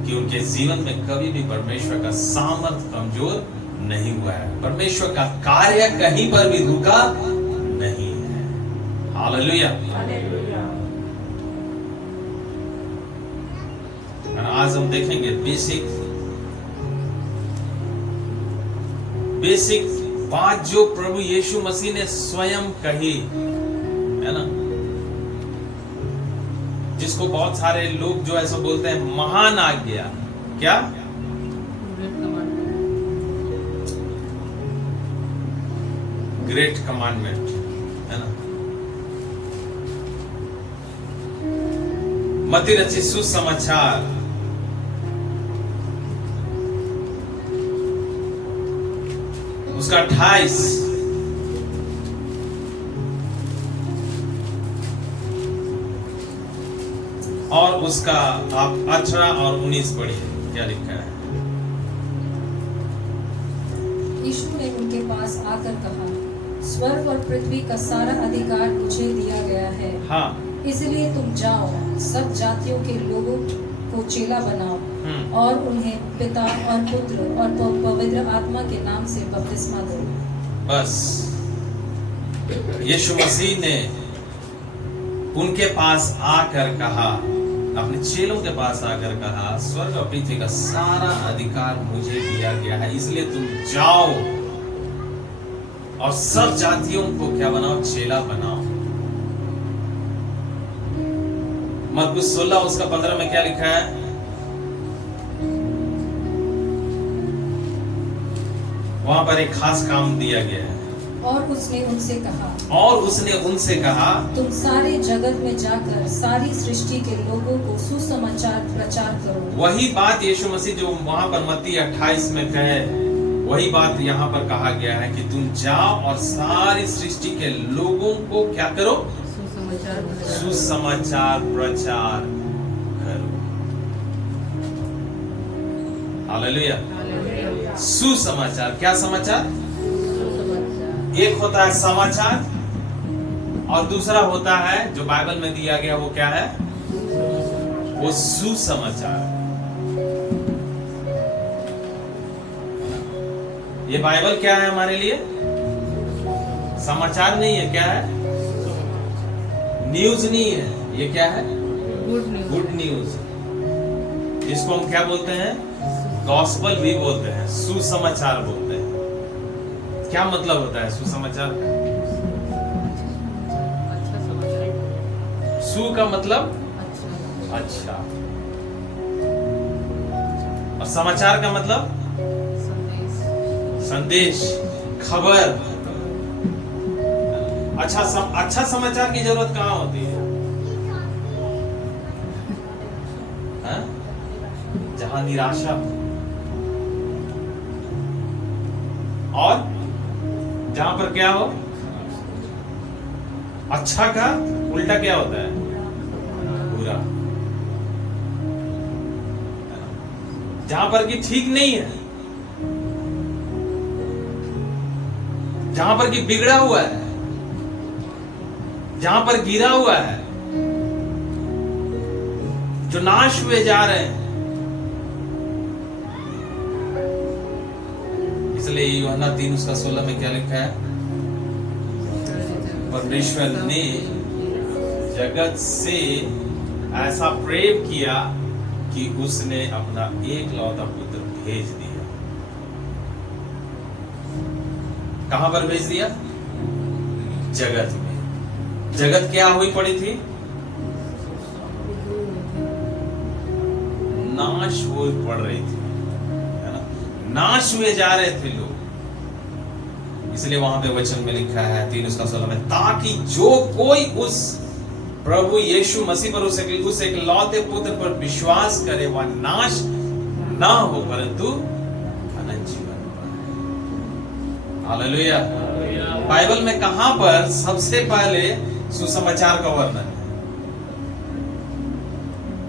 कि उनके जीवन में कभी भी परमेश्वर का सामर्थ कमजोर नहीं हुआ है। परमेश्वर का कार्य कहीं पर भी रुका नहीं है। हालेलुया। आज हम देखेंगे बेसिक बात जो प्रभु यीशु मसीह ने स्वयं कही, है ना, जिसको बहुत सारे लोग जो ऐसा बोलते हैं महान आज्ञा। क्या? ग्रेट कमांडमेंट, है ना? मत्ती रचित सुसमाचार उसका 28 और उसका आप 18 और 19 पढ़िए, क्या लिखा है? यीशु ने उनके पास आकर कहा, स्वर्ग और पृथ्वी का सारा अधिकार मुझे दिया गया है। हाँ, इसलिए तुम जाओ, सब जातियों के लोगों को चेला बनाओ और उन्हें पिता और पुत्र और पवित्र आत्मा के नाम से बपतिस्मा दो। बस यीशु मसीह ने उनके पास आकर कहा, अपने चेलों के पास आकर कहा, स्वर्ग और पृथ्वी का सारा अधिकार मुझे दिया गया है, इसलिए तुम जाओ और सब जातियों को क्या बनाओ? चेला बनाओ। मरकुस 16 उसका 15 में क्या लिखा है? वहां पर एक खास काम दिया गया है। और उसने उनसे कहा, तुम सारे जगत में जाकर सारी सृष्टि के लोगों को सुसमाचार प्रचार करो। वही बात यीशु मसीह जो वहां पर मत्ती 28 में कहे, वही बात यहाँ पर कहा गया है कि तुम जाओ और सारी सृष्टि के लोगों को क्या करो? सुसमाचार प्रचार करो। हालेलुया। सुसमाचार, क्या समाचार? एक होता है समाचार और दूसरा होता है जो बाइबल में दिया गया, वो क्या है? वो सुसमाचार। ये बाइबल क्या है हमारे लिए? समाचार नहीं है, क्या है? न्यूज नहीं है, ये क्या है? Good news. इसको हम क्या बोलते हैं? गॉस्पल भी बोलते हैं, सुसमाचार बोलते हैं। क्या मतलब होता है सुसमाचार? सु का मतलब अच्छा, और समाचार का मतलब संदेश, खबर। अच्छा समाचार की जरूरत कहाँ होती है? जहां निराशा और जहां पर क्या हो? अच्छा का उल्टा क्या होता है? बुरा। जहां पर कि ठीक नहीं है, जहां पर कि बिगड़ा हुआ है, जहां पर गिरा हुआ है, जो नाश हुए जा रहे हैं। इसलिए यूहन्ना 3:16 में क्या लिखा है? परमेश्वर ने जगत से ऐसा प्रेम किया कि उसने अपना एकलौता पुत्र भेज दिया। कहां पर भेज दिया? जगत में। जगत क्या हुई पड़ी थी? नाश हो पड़ रही थी, है ना? नाश हुए जा रहे थे लोग। इसलिए वहां पे वचन में लिखा है 3:16 में, ताकि जो कोई उस प्रभु यीशु मसीह पर उस एकलौते पुत्र पर विश्वास करे वह नाश ना हो परंतु अनंत जीवन पाए। हालेलुया। बाइबल में कहां पर सबसे पहले सुसमाचार का वर्णन है?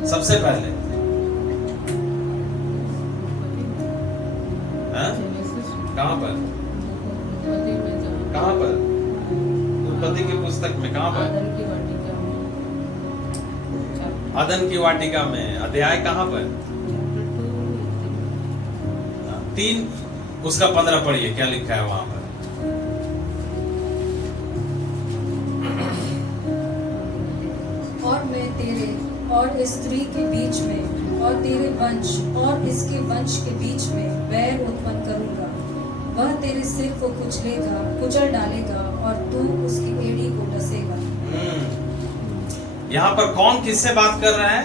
सबसे पहले कहां पर? कहां पर? उत्पत्ति की पुस्तक में कहां पर? अदन की वाटिका में। अध्याय कहां पर? 3 उसका 15 पढ़िए, क्या लिखा है वहां पर? और मैं तेरे और स्त्री के बीच में और तेरे वंश और इसके वंश के बीच में बैर उत्पन्न करूंगा। वह तेरे सिर को कुचल डालेगा और तू उसकी एड़ी को डसेगा। यहाँ पर कौन किससे बात कर रहा है?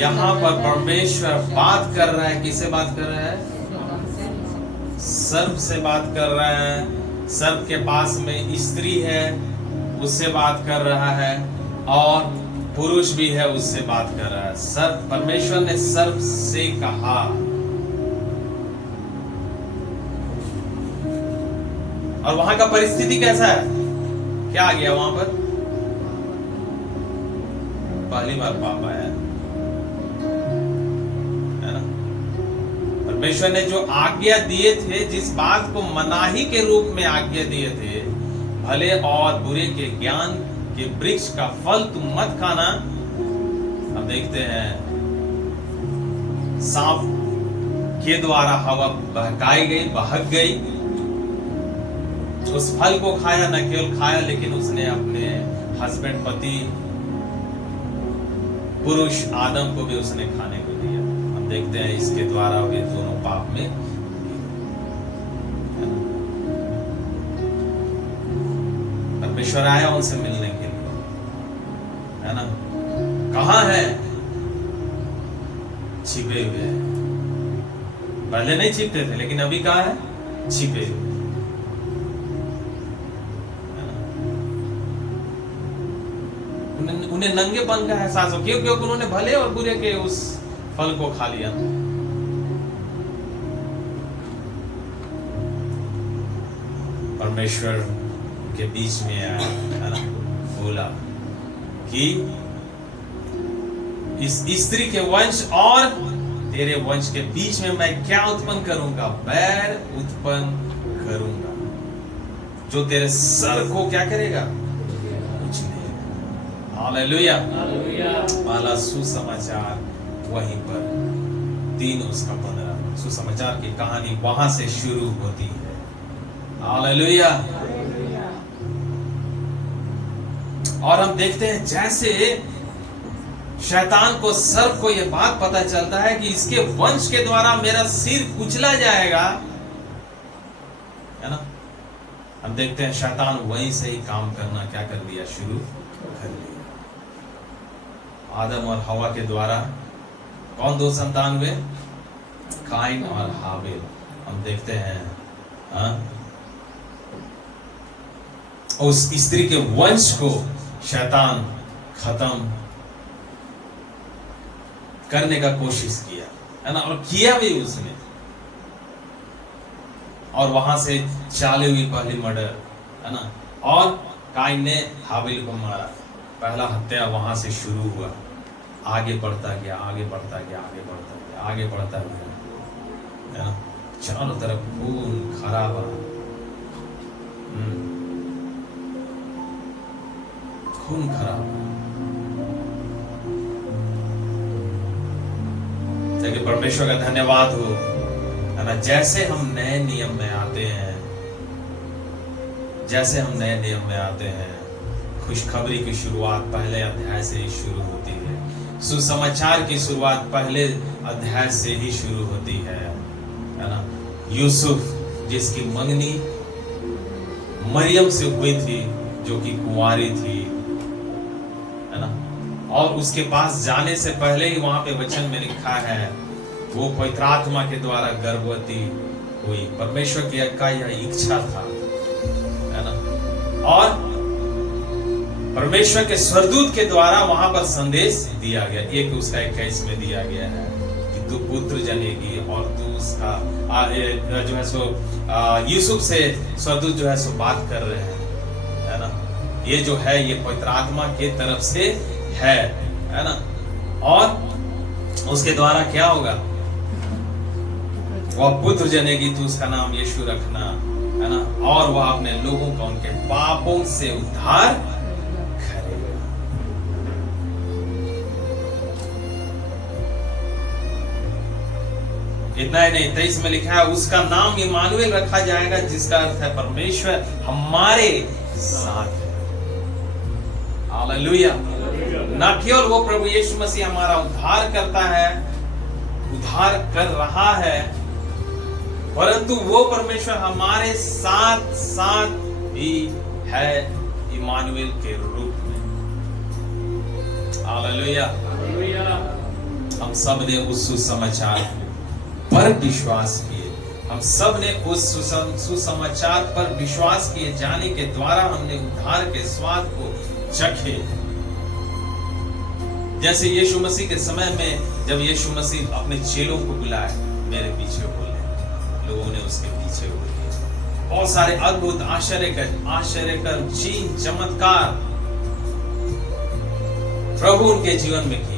यहाँ पर परमेश्वर बात कर रहा है। किससे बात कर रहा है? सर्प से बात कर रहा है। सर्प के पास में स्त्री है, उससे बात कर रहा है, और पुरुष भी है, उससे बात कर रहा है। सर्प, परमेश्वर ने सर्प से कहा। और वहां का परिस्थिति कैसा है? क्या आ गया वहां पर? पहली बार पाप आया है ना? परमेश्वर ने जो आज्ञा दिए थे, जिस बात को मनाही के रूप में आज्ञा दिए थे, भले और बुरे के ज्ञान के वृक्ष का फल तुम मत खाना। हम देखते हैं सांप के द्वारा हवा बहकाई गई, बहक गई, उस फल को खाया। न केवल खाया लेकिन उसने अपने हस्बैंड, पति, पुरुष आदम को भी उसने खाने को दिया। हम देखते हैं इसके द्वारा वे दोनों पाप में। परमेश्वर आया उनसे मिलने के लिए, है ना? कहां है? छिपे हुए। पहले नहीं छिपते थे, लेकिन अभी कहां है? छिपे हुए। उन्हें नंगेपन का एहसास हो, क्योंकि उन्होंने भले और बुरे के उस फल को खा लिया। परमेश्वर के बीच में आया, है ना, बोला कि इस स्त्री के वंश और तेरे वंश के बीच में मैं क्या उत्पन्न करूंगा? बैर उत्पन्न करूंगा, जो तेरे सर को क्या करेगा? हालेलुया। वाला सुसमाचार वहीं पर 3 उसका 15 सुसमाचार की कहानी वहां से शुरू होती है। हालेलुया। और हम देखते हैं जैसे शैतान को, सर्प को यह बात पता चलता है कि इसके वंश के द्वारा मेरा सिर कुचला जाएगा, है ना, हम देखते हैं शैतान वहीं से ही काम करना क्या कर दिया? शुरू कर दिया। आदम और हवा के द्वारा कौन 2 संतान हुए? काइन और हाबिल। हम देखते हैं उस स्त्री के वंश को शैतान खत्म करने का कोशिश किया, है ना, और किया भी उसने। और वहां से चाली हुई पहली मर्डर, है ना, और काइन ने हाबिल को मारा। पहला हत्या वहां से शुरू हुआ, आगे बढ़ता गया, आगे बढ़ता गया, आगे बढ़ता गया, आगे बढ़ता गया, है ना, चारों तरफ खून खराबा, खून खराब। लेकिन परमेश्वर का धन्यवाद हो, है ना, जैसे हम नए नियम में आते हैं, जैसे हम नए नियम में आते हैं, खुशखबरी की शुरुआत पहले अध्याय से ही शुरू होती है। सुसमाचार की शुरुआत पहले अध्याय से ही शुरू होती है ना। यूसुफ जिसकी मंगनी मरियम से हुई थी, जो कि कुंवारी थी, है ना, और उसके पास जाने से पहले ही वहां पे वचन में लिखा है वो पवित्र आत्मा के द्वारा गर्भवती हुई। परमेश्वर की का यह इच्छा था, है ना, और परमेश्वर के स्वर्गदूत के द्वारा वहां पर संदेश दिया गया। एक उसका 21 में दिया गया है कि तू पुत्र जनेगी और तू उसका जो है सो यूसुफ से स्वर्गदूत जो है सो बात कर रहे हैं, है ना, ये जो है ये पवित्र आत्मा के तरफ से है ना, और उसके द्वारा क्या होगा? वह पुत्र जनेगी, तू उसका नाम यीशु रखना, है ना, और वह अपने लोगों को उनके पापों से उद्धार करेगा। इतना ही नहीं, 23 में लिखा है उसका नाम इमानुएल रखा जाएगा, जिसका अर्थ है परमेश्वर हमारे साथ है। हालेलुया। ना केवल वो प्रभु यीशु मसीह हमारा उद्धार करता है, उद्धार कर रहा है, परंतु वो परमेश्वर हमारे साथ साथ भी है इमानुएल के रूप में। हालेलुया। हम सब ने उस सुसमाचार पर विश्वास किए, हम सब ने उस सुसमाचार पर विश्वास किए जाने के द्वारा हमने उद्धार के स्वाद को चखे। जैसे यीशु मसीह के समय में जब यीशु मसीह अपने चेलों को बुलाए, मेरे पीछे बोले, लोगों ने उसके पीछे हो गए। बहुत सारे अद्भुत आश्चर्यकर चिन्ह चमत्कार प्रभु उनके जीवन में किए,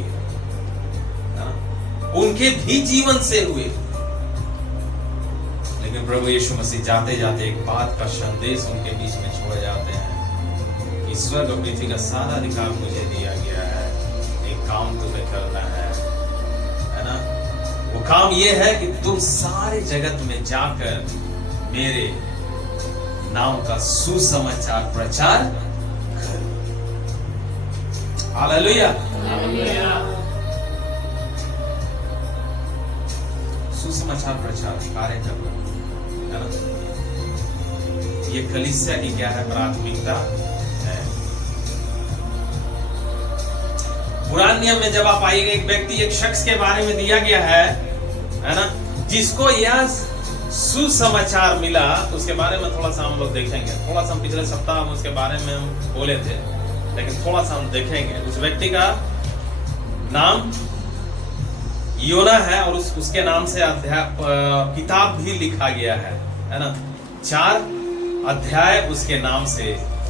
उनके भी जीवन से हुए। लेकिन प्रभु यीशु मसीह जाते जाते एक बात का संदेश उनके बीच में छोड़ जाते हैं कि स्वर्ग और पृथ्वी का सारा अधिकार मुझे दिया गया है, एक काम तुम्हें करना है ना। वो काम ये है कि तुम सारे जगत में जाकर मेरे नाम का सुसमाचार प्रचार करो। हालेलुया। सुसमाचार प्रचार कार्य करना, है ना, ये कलीसिया की क्या है? प्राथमिकता है। पुराने नियम में जब आप आइएगा, एक व्यक्ति, एक शख्स के बारे में दिया गया है ना, जिसको यह सुसमाचार मिला। उसके बारे में थोड़ा सा हम लोग देखेंगे। थोड़ा सा हम पिछले सप्ताह में उसके बारे में हम बोले थे, लेकिन थोड़ा सा हम देखेंगे। उस व्यक्ति का नाम योना है और उसके नाम से किताब भी लिखा गया है ना। 4 अध्याय उसके नाम से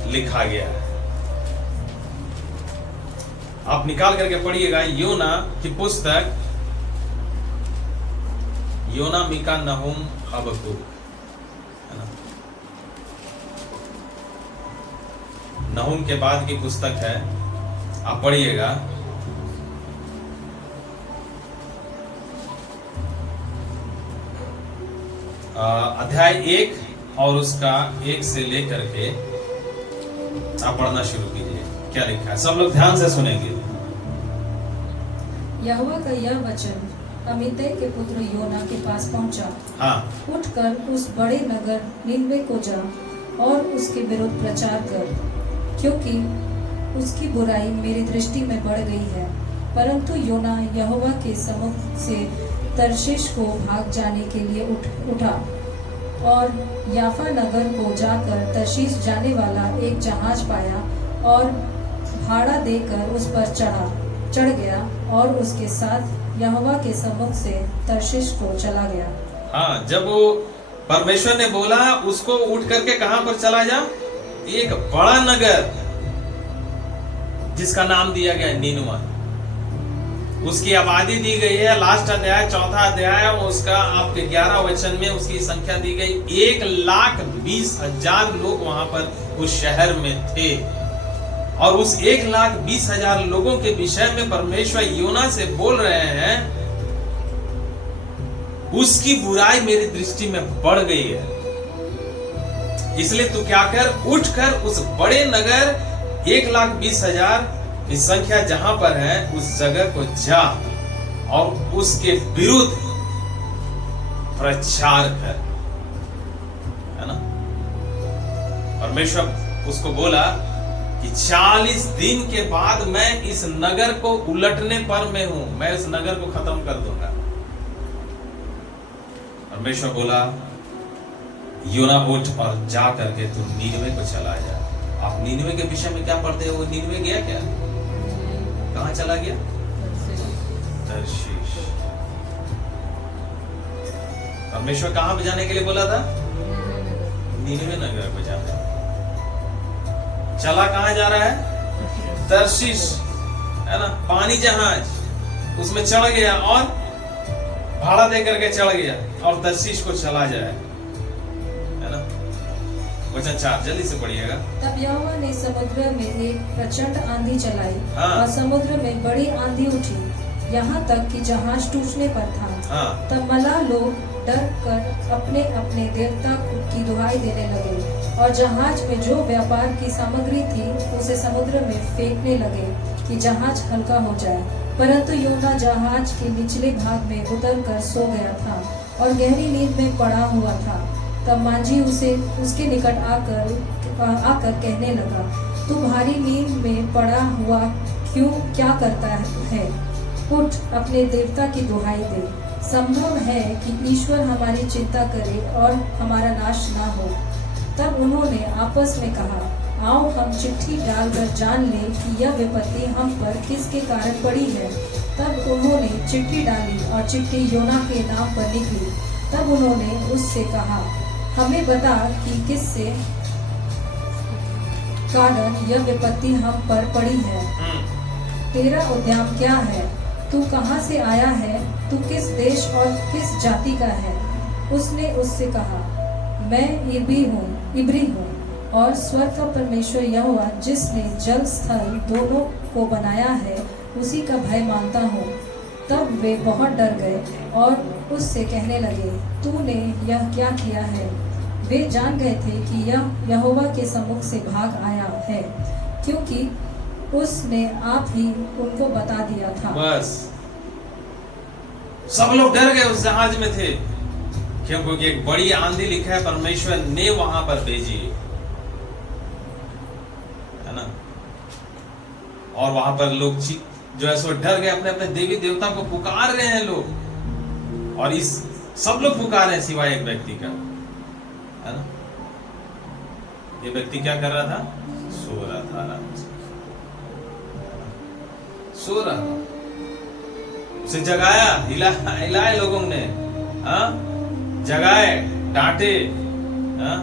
लिखा गया है। आप निकाल करके पढ़िएगा योना की पुस्तक, योना, मीका, नहूम, हबक्कूक, है ना। नहूम के बाद की पुस्तक है, आप पढ़िएगा। अध्याय 1 और उसका 1 से लेकर के आप पढ़ना शुरू कीजिए। क्या लिखा है, सब लोग ध्यान से सुनेंगे। यहोवा का यह वचन अमित्तै के पुत्र योना के पास पहुंचा। हाँ, उठकर उस बड़े नगर निनवे को जा और उसके विरुद्ध प्रचार कर, क्योंकि उसकी बुराई मेरी दृष्टि में बढ़ गई है। परंतु योना यहोवा के सम्मुख से तर्शीश को भाग जाने के लिए उठा और याफा नगर को जाकर तर्शीश जाने वाला एक जहाज पाया और भाड़ा देकर उस पर चढ़ गया और उसके साथ यहोवा के सम्मुख से तर्शीश को चला गया। हाँ, जब वो परमेश्वर ने बोला उसको उठ करके कहां पर चला जा, एक बड़ा नगर जिसका नाम दिया गया नीनवा, उसकी आबादी दी गई है। लास्ट अध्याय 4था अध्याय उसका आपके 11 वचन में उसकी संख्या दी गई। 1,20,000 लोग वहां पर उस शहर में थे और उस 1,20,000 लोगों के विषय में परमेश्वर योना से बोल रहे हैं, उसकी बुराई मेरी दृष्टि में बढ़ गई है, इसलिए तू क्या कर, उठकर उस बड़े नगर 1,20,000 की संख्या जहां पर है उस जगह को जा और उसके विरुद्ध प्रचार कर, है ना। परमेश्वर उसको बोला कि 40 दिन के बाद मैं इस नगर को उलटने पर मैं हूं, मैं इस नगर को खत्म कर दूंगा। परमेश्वर बोला योना उठ और जा करके तू नीनवे को चला जा। आप नीनवे के विषय में क्या पढ़ते हो, वो नीनवे गया क्या, कहां चला गया, तर्शीश। परमेश्वर कहां पे जाने के लिए बोला था, नीनवे नगर पे जाने। चला कहां जा रहा है, तर्शीश, है ना। पानी जहाज उसमें चढ़ गया और भाड़ा दे करके चढ़ गया और तर्शीश को चला जाए, है ना। वचन 4 जल्दी से पढ़िएगा। तब यहोवा ने समुद्र में एक प्रचंड आंधी चलाई हाँ। और समुद्र में बड़ी आंधी उठी, यहाँ तक कि जहाज टूटने पर था। हाँ। तब मलाह लोग डर कर अपने अपने देवता की दुहाई देने लगे और जहाज में जो व्यापार की सामग्री थी उसे समुद्र में फेंकने लगे कि जहाज हल्का हो जाए। परंतु योना जहाज के निचले भाग में उतरकर सो गया था और गहरी नींद में पड़ा हुआ था। तब मांझी उसके निकट आकर कहने लगा, तू भारी नींद में पड़ा हुआ क्या करता है? उठ, अपने देवता की दुहाई दे। संभव है कि ईश्वर हमारी चिंता करे और हमारा नाश ना हो। तब उन्होंने आपस में कहा, आओ हम चिट्ठी डालकर जान लें कि यह विपत्ति हम पर किसके कारण पड़ी है। तब उन्होंने चिट्ठी डाली और चिट्ठी योना के नाम पर निकली। तब उन्होंने उससे कहा, हमें बता कि किससे कारण यह विपत्ति हम पर पड़ी है। तेरा उद्यम क्या है? तू कहाँ से आया है? तू किस देश और किस जाति का है? उसने उससे कहा, मैं इब्री हूँ और स्वर्ग का परमेश्वर यहोवा जिसने जल स्थल दोनों को बनाया है उसी का भय मानता हूँ। तब वे बहुत डर गए और उससे कहने लगे, तूने यह क्या किया है? वे जान गए थे कि यह यहोवा के सम्मुख से भाग आया है, क्योंकि उसने आप ही उनको बता दिया था। बस सब लोग डर गए उस जहाज में थे, क्योंकि एक बड़ी आंधी लिखा है परमेश्वर ने वहां पर भेजी, है ना। और वहां पर लोग जो है सो डर गए, अपने अपने देवी देवता को पुकार रहे हैं लोग, और इस सब लोग पुकार रहे हैं सिवाय एक व्यक्ति का, है ना। ये व्यक्ति क्या कर रहा था? सो रहा था आराम से। सो रहा था, उसे जगाया, हिलाए लोगों ने, हाँ, जगाए, डांटे, हाँ,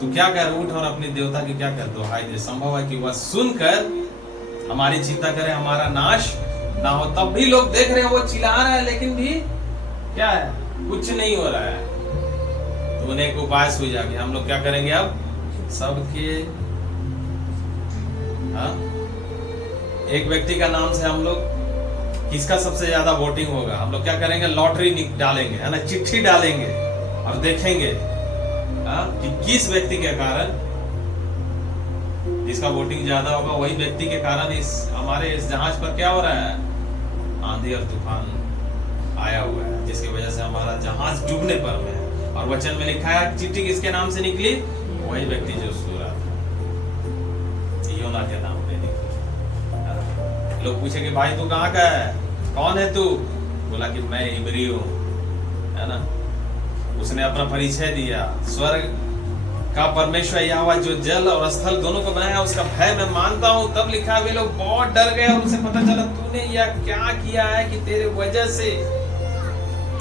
तू क्या कर, उठ और अपनी देवता की क्या कर दो हाय दे। संभव है कि वह सुनकर हमारी चिंता करे, हमारा नाश ना हो। तब भी लोग देख रहे हैं, वो चिल्ला रहा है, लेकिन भी क्या है, कुछ नहीं हो रहा है। तो उन्हें एक उपाय सूझा कि हम लोग क्या करेंगे अब, सबके, हाँ, एक व्यक्ति का नाम से हम लोग किसका सबसे ज्यादा वोटिंग होगा, हम लोग क्या करेंगे, लॉटरी डालेंगे, है ना, चिट्ठी डालेंगे और देखेंगे, हाँ, कि किस व्यक्ति के कारण, जिसका वोटिंग ज्यादा होगा वही व्यक्ति के कारण इस हमारे इस जहाज पर क्या हो रहा है, आंधी और तूफान आया हुआ है, जिसकी वजह से हमारा जहाज डूबने पर में है। और वचन में लिखा है चिट्ठी किसके नाम से निकली, वही व्यक्ति जो सो रहा था, योना के नाम पे निकली। लोग पूछे कि भाई तू कहाँ का है, कौन है तू, बोला कि मैं इब्री हूं, है ना। उसने अपना परिचय दिया, स्वर्ग का परमेश्वर यहोवा जो जल और स्थल दोनों को बनाया उसका भय मैं मानता हूं। तब लिखा, वे लोग बहुत डर गए और उसे पता चला तूने यह क्या किया है कि तेरे वजह से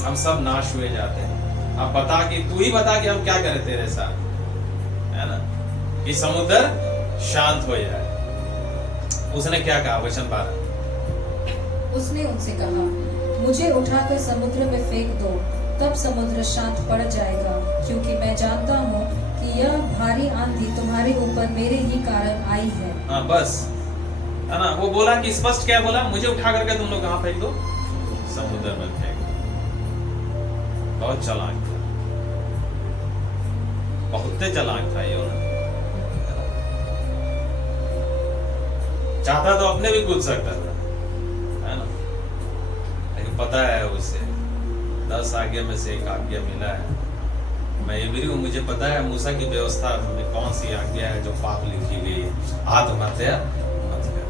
हम सब नाश हुए जाते हैं। अब बता कि तू ही बता कि हम क्या करें तेरे साथ, है ना, कि समुद्र शांत हो जाए। उसने क्या कहा, वचन 12, उसने उनसे कहा, मुझे उठाकर समुद्र में फेंक दो, तब समुद्र शांत पड़ जाएगा, क्योंकि मैं जानता हूँ कि यह भारी आंधी तुम्हारे ऊपर मेरे ही कारण आई है। हाँ बस, है ना। वो बोला कि स्पष्ट क्या बोला, मुझे उठा करके तुम लोग कहाँ फेंक दो, समुद्र में फेंक दो। बहुत चालाक था, बहुत चालाक था योना। चाहता तो अपने भी कूद सकता था, है ना, लेकिन पता है उसे 10 आज्ञा में से एक आज्ञा मिला है, मैं इब्री हूं, मुझे पता है मूसा की व्यवस्था में कौन सी आज्ञा है जो पाप लिखी गई है, आत्महत्या मत कर।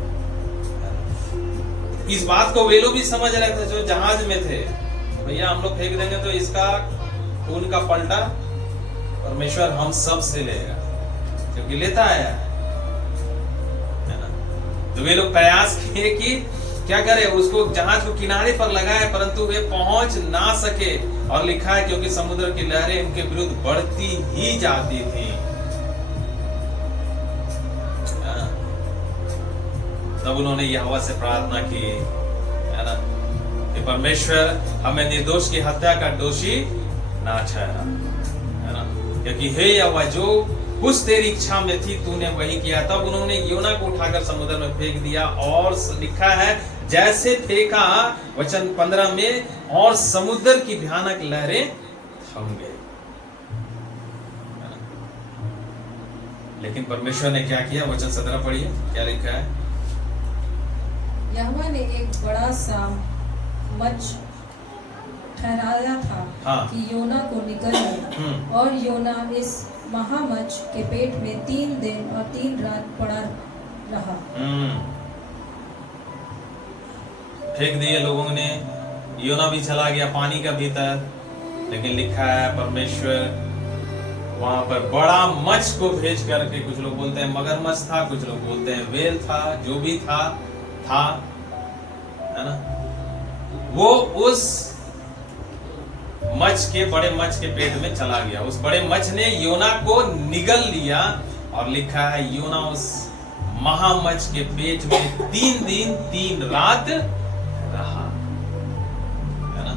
इस बात को वे लोग भी समझ रहे थे जो जहाज में थे, भैया हम लोग फेंक देंगे तो इसका खून का पलटा परमेश्वर हम सब से लेगा, क्योंकि लेता है ना। तो वे लोग प्रयास किए कि क्या करे, उसको जहाज को किनारे पर लगाए, परंतु वे पहुंच ना सके। और लिखा है क्योंकि समुद्र की लहरें उनके विरुद्ध बढ़ती ही जाती थी। तब उन्होंने यहोवा से प्रार्थना की, है ना, कि परमेश्वर हमें निर्दोष की हत्या का दोषी ना ठहरा, है ना, क्योंकि हे यहोवा जो कुछ तेरी इच्छा में थी तूने वही किया। तब उन्होंने योना को उठाकर समुद्र में फेंक दिया, और लिखा है जैसे फेंका, वचन 15 में, और समुद्र की भयानक लहरें थम गई। लेकिन परमेश्वर ने क्या किया, वचन 17 पढ़िए, क्या लिखा है। यहोवा ने एक बड़ा सा मच्छ ठहराया था, हाँ। कि योना को निगले, और योना इस महामच्छ के पेट में 3 दिन और 3 रात पड़ा रहा। फेंक दिए लोगों ने, योना भी चला गया पानी का भीतर, लेकिन लिखा है परमेश्वर वहां पर बड़ा मच्छ को भेज करके, कुछ लोग बोलते हैं मगरमच्छ था, कुछ लोग बोलते हैं वेल था, जो भी था, है ना, वो उस मच्छ के, बड़े मच्छ के पेट में चला गया। उस बड़े मच्छ ने योना को निगल लिया, और लिखा है योना उस महामच्छ के पेट में 3 दिन 3 रात रहा, है ना।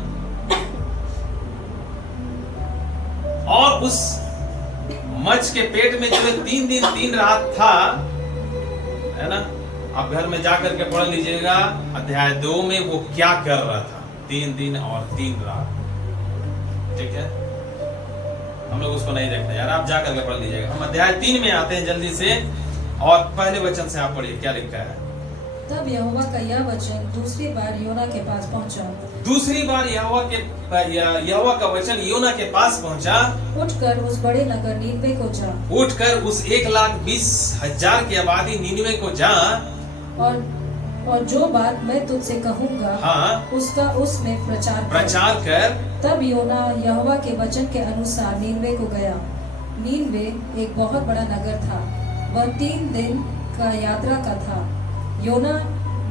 और उस मच्छ के पेट में जो 3 दिन 3 रात था, है ना, आप घर में जाकर के पढ़ लीजिएगा अध्याय 2 में वो क्या कर रहा था 3 दिन और 3 रात। ठीक है, हम लोग उसको नहीं देखते यार, आप जाकर के पढ़ लीजिएगा। हम अध्याय 3 में आते हैं जल्दी से, और पहले वचन से आप पढ़िए, क्या लिखा है। तब यहोवा का यह वचन दूसरी बार योना के पास पहुंचा। दूसरी बार यहोवा का वचन योना के पास पहुंचा। उठकर उस बड़े नगर नीनवे को जा। उठकर उस 1,20,000 की आबादी नीनवे को जा, और जो बात मैं तुझसे कहूँगा, हाँ, उसका उसमें प्रचार कर। तब योना यहोवा के वचन के अनुसार नीनवे को गया। नीनवे एक बहुत बड़ा नगर था, वह 3 दिन का यात्रा का था। योना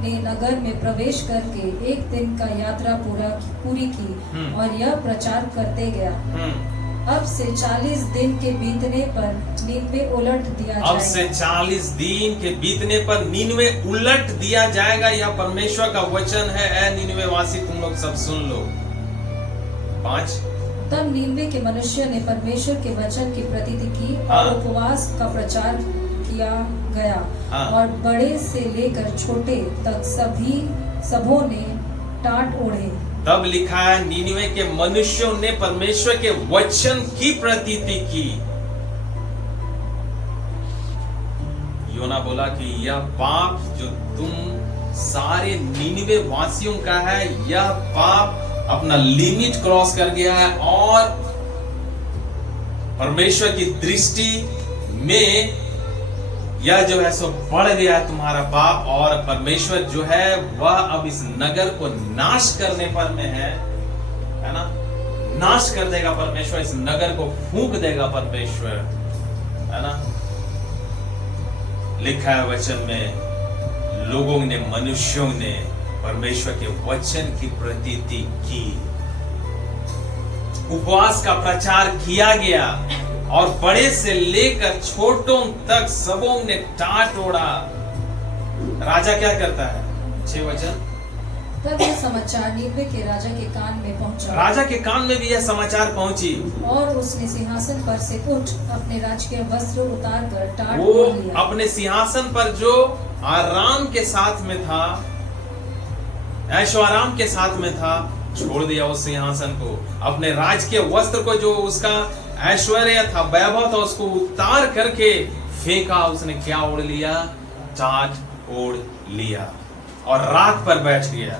ने नगर में प्रवेश करके एक दिन का यात्रा पूरी की और यह प्रचार करते गया, अब से 40 दिन के बीतने पर नीनवे उलट दिया जाएगा। अब से 40 दिन के बीतने पर नीनवे उलट दिया जाएगा। यह परमेश्वर का वचन है। ऐ नीनवे वासी, तुम लोग सब सुन लो। 5 तब नीनवे के मनुष्य ने परमेश्वर के वचन की प्रतीति की और उपवास का प्रचार किया गया और बड़े से लेकर छोटे तक सबों ने टाट ओढ़े। तब लिखा है, नीनवे के मनुष्यों ने परमेश्वर के वचन की प्रतीति की। योना बोला कि यह पाप जो तुम सारे नीनवे वासियों का है, यह पाप अपना लिमिट क्रॉस कर गया है और परमेश्वर की दृष्टि में यह जो है सो बढ़ गया है तुम्हारा पाप। और परमेश्वर जो है वह अब इस नगर को नाश करने पर में है ना, नाश कर देगा परमेश्वर, इस नगर को फूंक देगा परमेश्वर, है ना। लिखा है वचन में, लोगों ने, मनुष्यों ने परमेश्वर के वचन की प्रतीति की, उपवास का प्रचार किया गया और बड़े से लेकर छोटों तक सबों ने टाट ओढ़ा। राजा क्या करता है? 6 वचन। तब यह समाचार नीनवे के राजा के कान में पहुंचा। राजा के कान में भी यह समाचार पहुंची और उसने सिंहासन पर से उठ अपने राजकीय वस्त्र उतार कर टाट वो ओढ़ लिया। अपने सिंहासन पर जो आराम के साथ में था, ऐशो आराम के साथ में था, छोड़ दिया उस सिंहासन को। अपने राजकीय वस्त्र को, जो उसका ऐश्वर्य था, वैभव था, उसको उतार करके फेंका। उसने क्या ओढ़ लिया? टाट ओढ़ लिया और राख पर बैठ गया।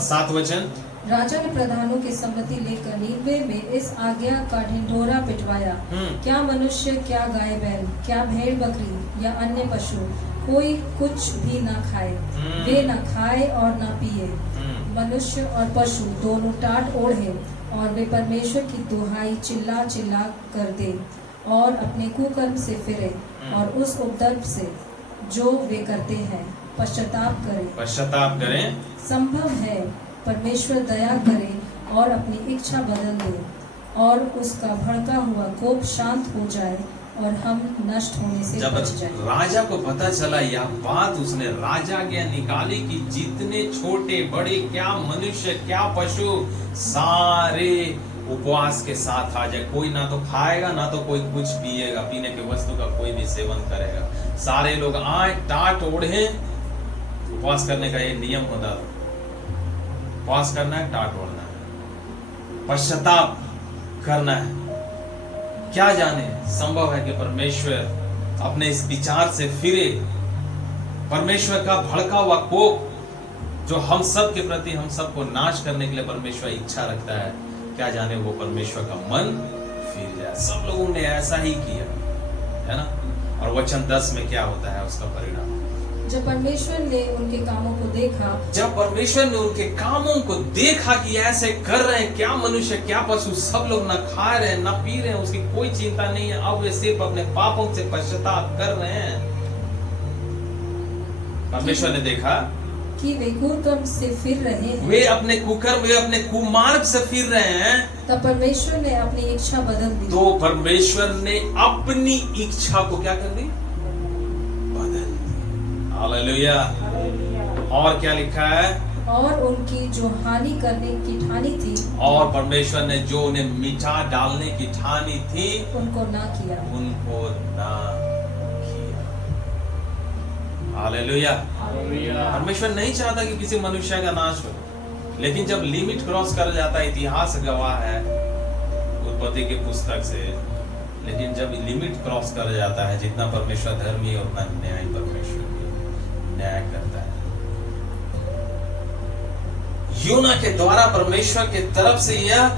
7 वचन। राजा ने प्रधानों की सम्मति लेकर नीनवे में इस आज्ञा का ढिंढोरा पिटवाया, क्या मनुष्य, क्या गाय बैल, क्या भेड़ बकरी या अन्य पशु, कोई कुछ भी न खाए। वे न खाए और न पिए। मनुष्य और पशु दोनों टाट ओढ़े और वे परमेश्वर की दुहाई चिल्ला चिल्ला कर दे और अपने कुकर्म से फिरे और उस उपद्रव से जो वे करते हैं पश्चाताप करें। संभव है परमेश्वर दया करे और अपनी इच्छा बदल दे और उसका भड़का हुआ कोप शांत हो जाए और हम नष्ट होने से जब बच जाए। राजा को पता चला यह बात, उसने राजा आज्ञा निकाली कि जितने छोटे बड़े, क्या मनुष्य क्या पशु, सारे उपवास के साथ आ जाए। कोई ना तो खाएगा, ना तो कोई कुछ पिएगा, पीने के वस्तु का कोई भी सेवन करेगा। सारे लोग आए, टाट ओढ़े। उपवास करने का ये नियम होता था, उपवास करना है, टाट ओढ़ना है, पश्चाताप करना है। क्या जाने, संभव है कि परमेश्वर अपने इस विचार से फिरे। परमेश्वर का भड़का हुआ कोप जो हम सब के प्रति, हम सबको नाश करने के लिए परमेश्वर इच्छा रखता है, क्या जाने वो परमेश्वर का मन फिर जाए। सब लोगों ने ऐसा ही किया, है ना। और वचन 10 में क्या होता है उसका परिणाम? जब परमेश्वर ने उनके कामों को देखा, जब परमेश्वर ने उनके कामों को देखा कि ऐसे कर रहे हैं, क्या मनुष्य क्या पशु, सब लोग ना खा रहे हैं ना पी रहे हैं, उसकी कोई चिंता नहीं है, अब वे सिर्फ अपने पापों से पश्चाताप कर रहे हैं। परमेश्वर ने देखा कि वे कुकर्म से फिर रहे हैं, वे अपने कुकर्म, वे अपने कुमार्ग से फिर रहे हैं। तब परमेश्वर ने अपनी इच्छा बदल दी। तो परमेश्वर ने अपनी इच्छा को क्या कर दी? बदल दी। हालेलुया। और क्या लिखा है? और उनकी जो हानि करने की ठानी थी, और परमेश्वर ने जो उन्हें मिटा डालने की ठानी थी, उनको ना किया, उनको ना किया। हालेलुया। परमेश्वर नहीं चाहता कि किसी मनुष्य का नाश हो, लेकिन जब लिमिट क्रॉस कर जाता है, इतिहास गवाह है उत्पत्ति के पुस्तक से, लेकिन जब लिमिट क्रॉस कर जाता है, जितना परमेश्वर धर्मी है उतना न्याय परमेश्वर न्याय करता है। योना के द्वारा परमेश्वर के तरफ से यह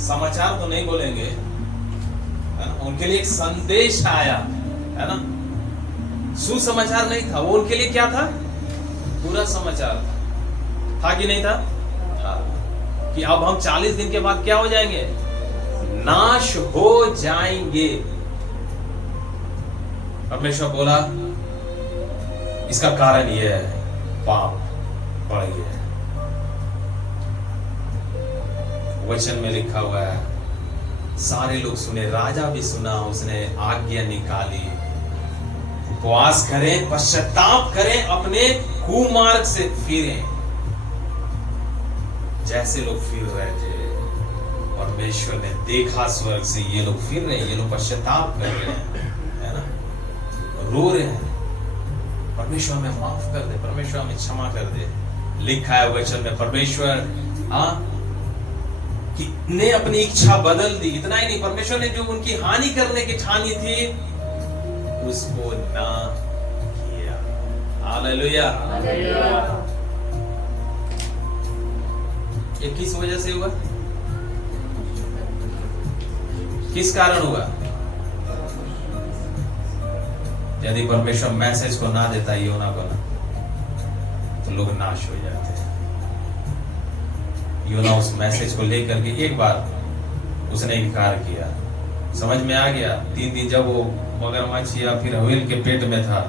समाचार तो नहीं बोलेंगे, है ना, उनके लिए एक संदेश आया, है ना। सुसमाचार नहीं था, वो उनके लिए क्या था? पूरा समाचार था कि नहीं था? कि अब हम 40 दिन के बाद क्या हो जाएंगे? नाश हो जाएंगे। परमेश्वर बोला इसका कारण यह है, पाप बढ़ गया है। वचन में लिखा हुआ है, सारे लोग सुने, राजा भी सुना, उसने आज्ञा निकाली, उपवास करें, पश्चाताप करें, अपने कुमार्ग से फिरें। जैसे लोग फिर रहे थे, परमेश्वर ने देखा स्वर्ग से, ये लोग फिर रहे हैं, ये लोग पश्चाताप कर रहे हैं, है ना, रो रहे हैं, परमेश्वर हमें माफ कर दे, परमेश्वर हमें क्षमा कर दे। लिखा है वचन में, परमेश्वर ने अपनी इच्छा बदल दी। इतना ही नहीं, परमेश्वर ने जो उनकी हानि करने की ठानी थी उसको ना किया। हालेलुया। ये किस वजह से हुआ? किस कारण हुआ? यदि परमेश्वर मैसेज को ना देता योना को ना, तो लोग नाश हो जाते। योना उस मैसेज को लेकर के एक बार उसने इनकार किया। समझ में आ गया, 3 दिन जब वो मगरमच्छ या फिर व्हेल के पेट में था,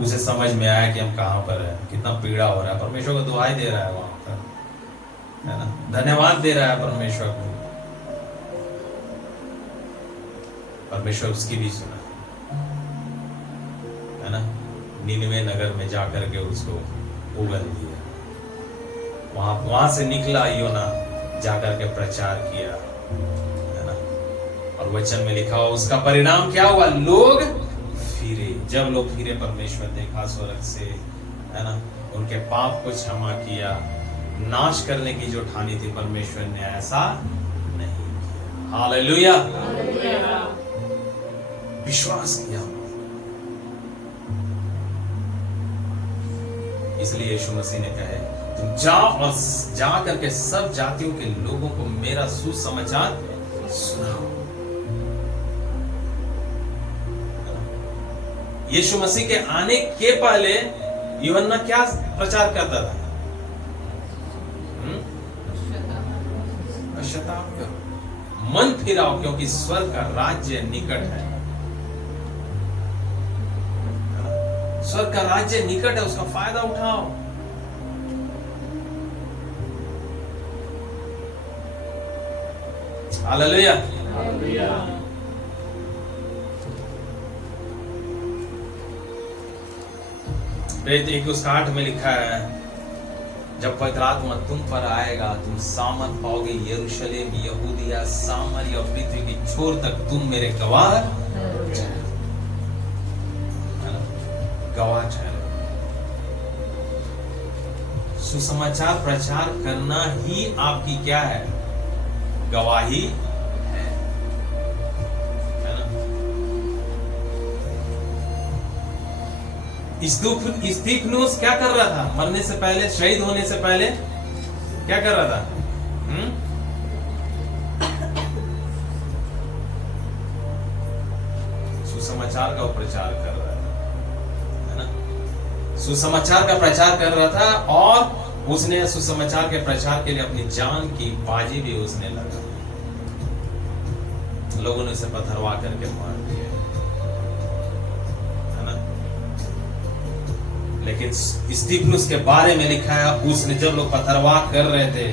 उसे समझ में आया कि हम कहां पर है, कितना पीड़ा हो रहा है। परमेश्वर को दुआई दे रहा है वहां पर, है ना, धन्यवाद दे रहा है परमेश्वर को। परमेश्वर उसकी भी सुना, है ना, नीनवे नगर में जाकर के उसको उगल दिया। वहां से निकला योना, जाकर के प्रचार किया, है ना, और वचन में लिखा हुआ उसका परिणाम क्या हुआ? लोग फिरे। जब लोग फिरे, परमेश्वर देखा स्वर्ग से, है ना, उनके पाप को क्षमा किया, नाश करने की जो ठानी थी परमेश्वर ने ऐसा नहीं किया। हालेलुया। विश्वास किया, इसलिए यीशु मसीह ने कहे, तुम जाओ और जा करके सब जातियों के लोगों को मेरा सुसमाचार सुनाओ। यीशु मसीह के आने के पहले यूहन्ना क्या प्रचार करता था? पश्चाताप करो, मन फिराओ, क्योंकि स्वर्ग का राज्य निकट है। स्वर्ग का राज्य निकट है, उसका फायदा उठाओ। हालेलुया। प्रेरित 1:8 में लिखा है, जब पवित्र आत्मा तुम पर आएगा, तुम सामर्थ पाओगे, यरूशलेम, यहूदिया, सामरिया और पृथ्वी की छोर तक तुम मेरे गवाह ठहरो। सुसमाचार प्रचार करना ही आपकी क्या है? गवाही है ना। स्तिफनुस क्या कर रहा था? मरने से पहले, शहीद होने से पहले क्या कर रहा था? सुसमाचार का प्रचार कर रहा है ना, सुसमाचार का प्रचार कर रहा था, और उसने सुसमाचार के प्रचार के लिए अपनी जान की बाजी भी उसने लगा। लोगों ने उसे पथरवा करके मार दिया, है ना। लेकिन स्तिफनुस के बारे में लिखा है, उसने जब लोग पथरवा कर रहे थे,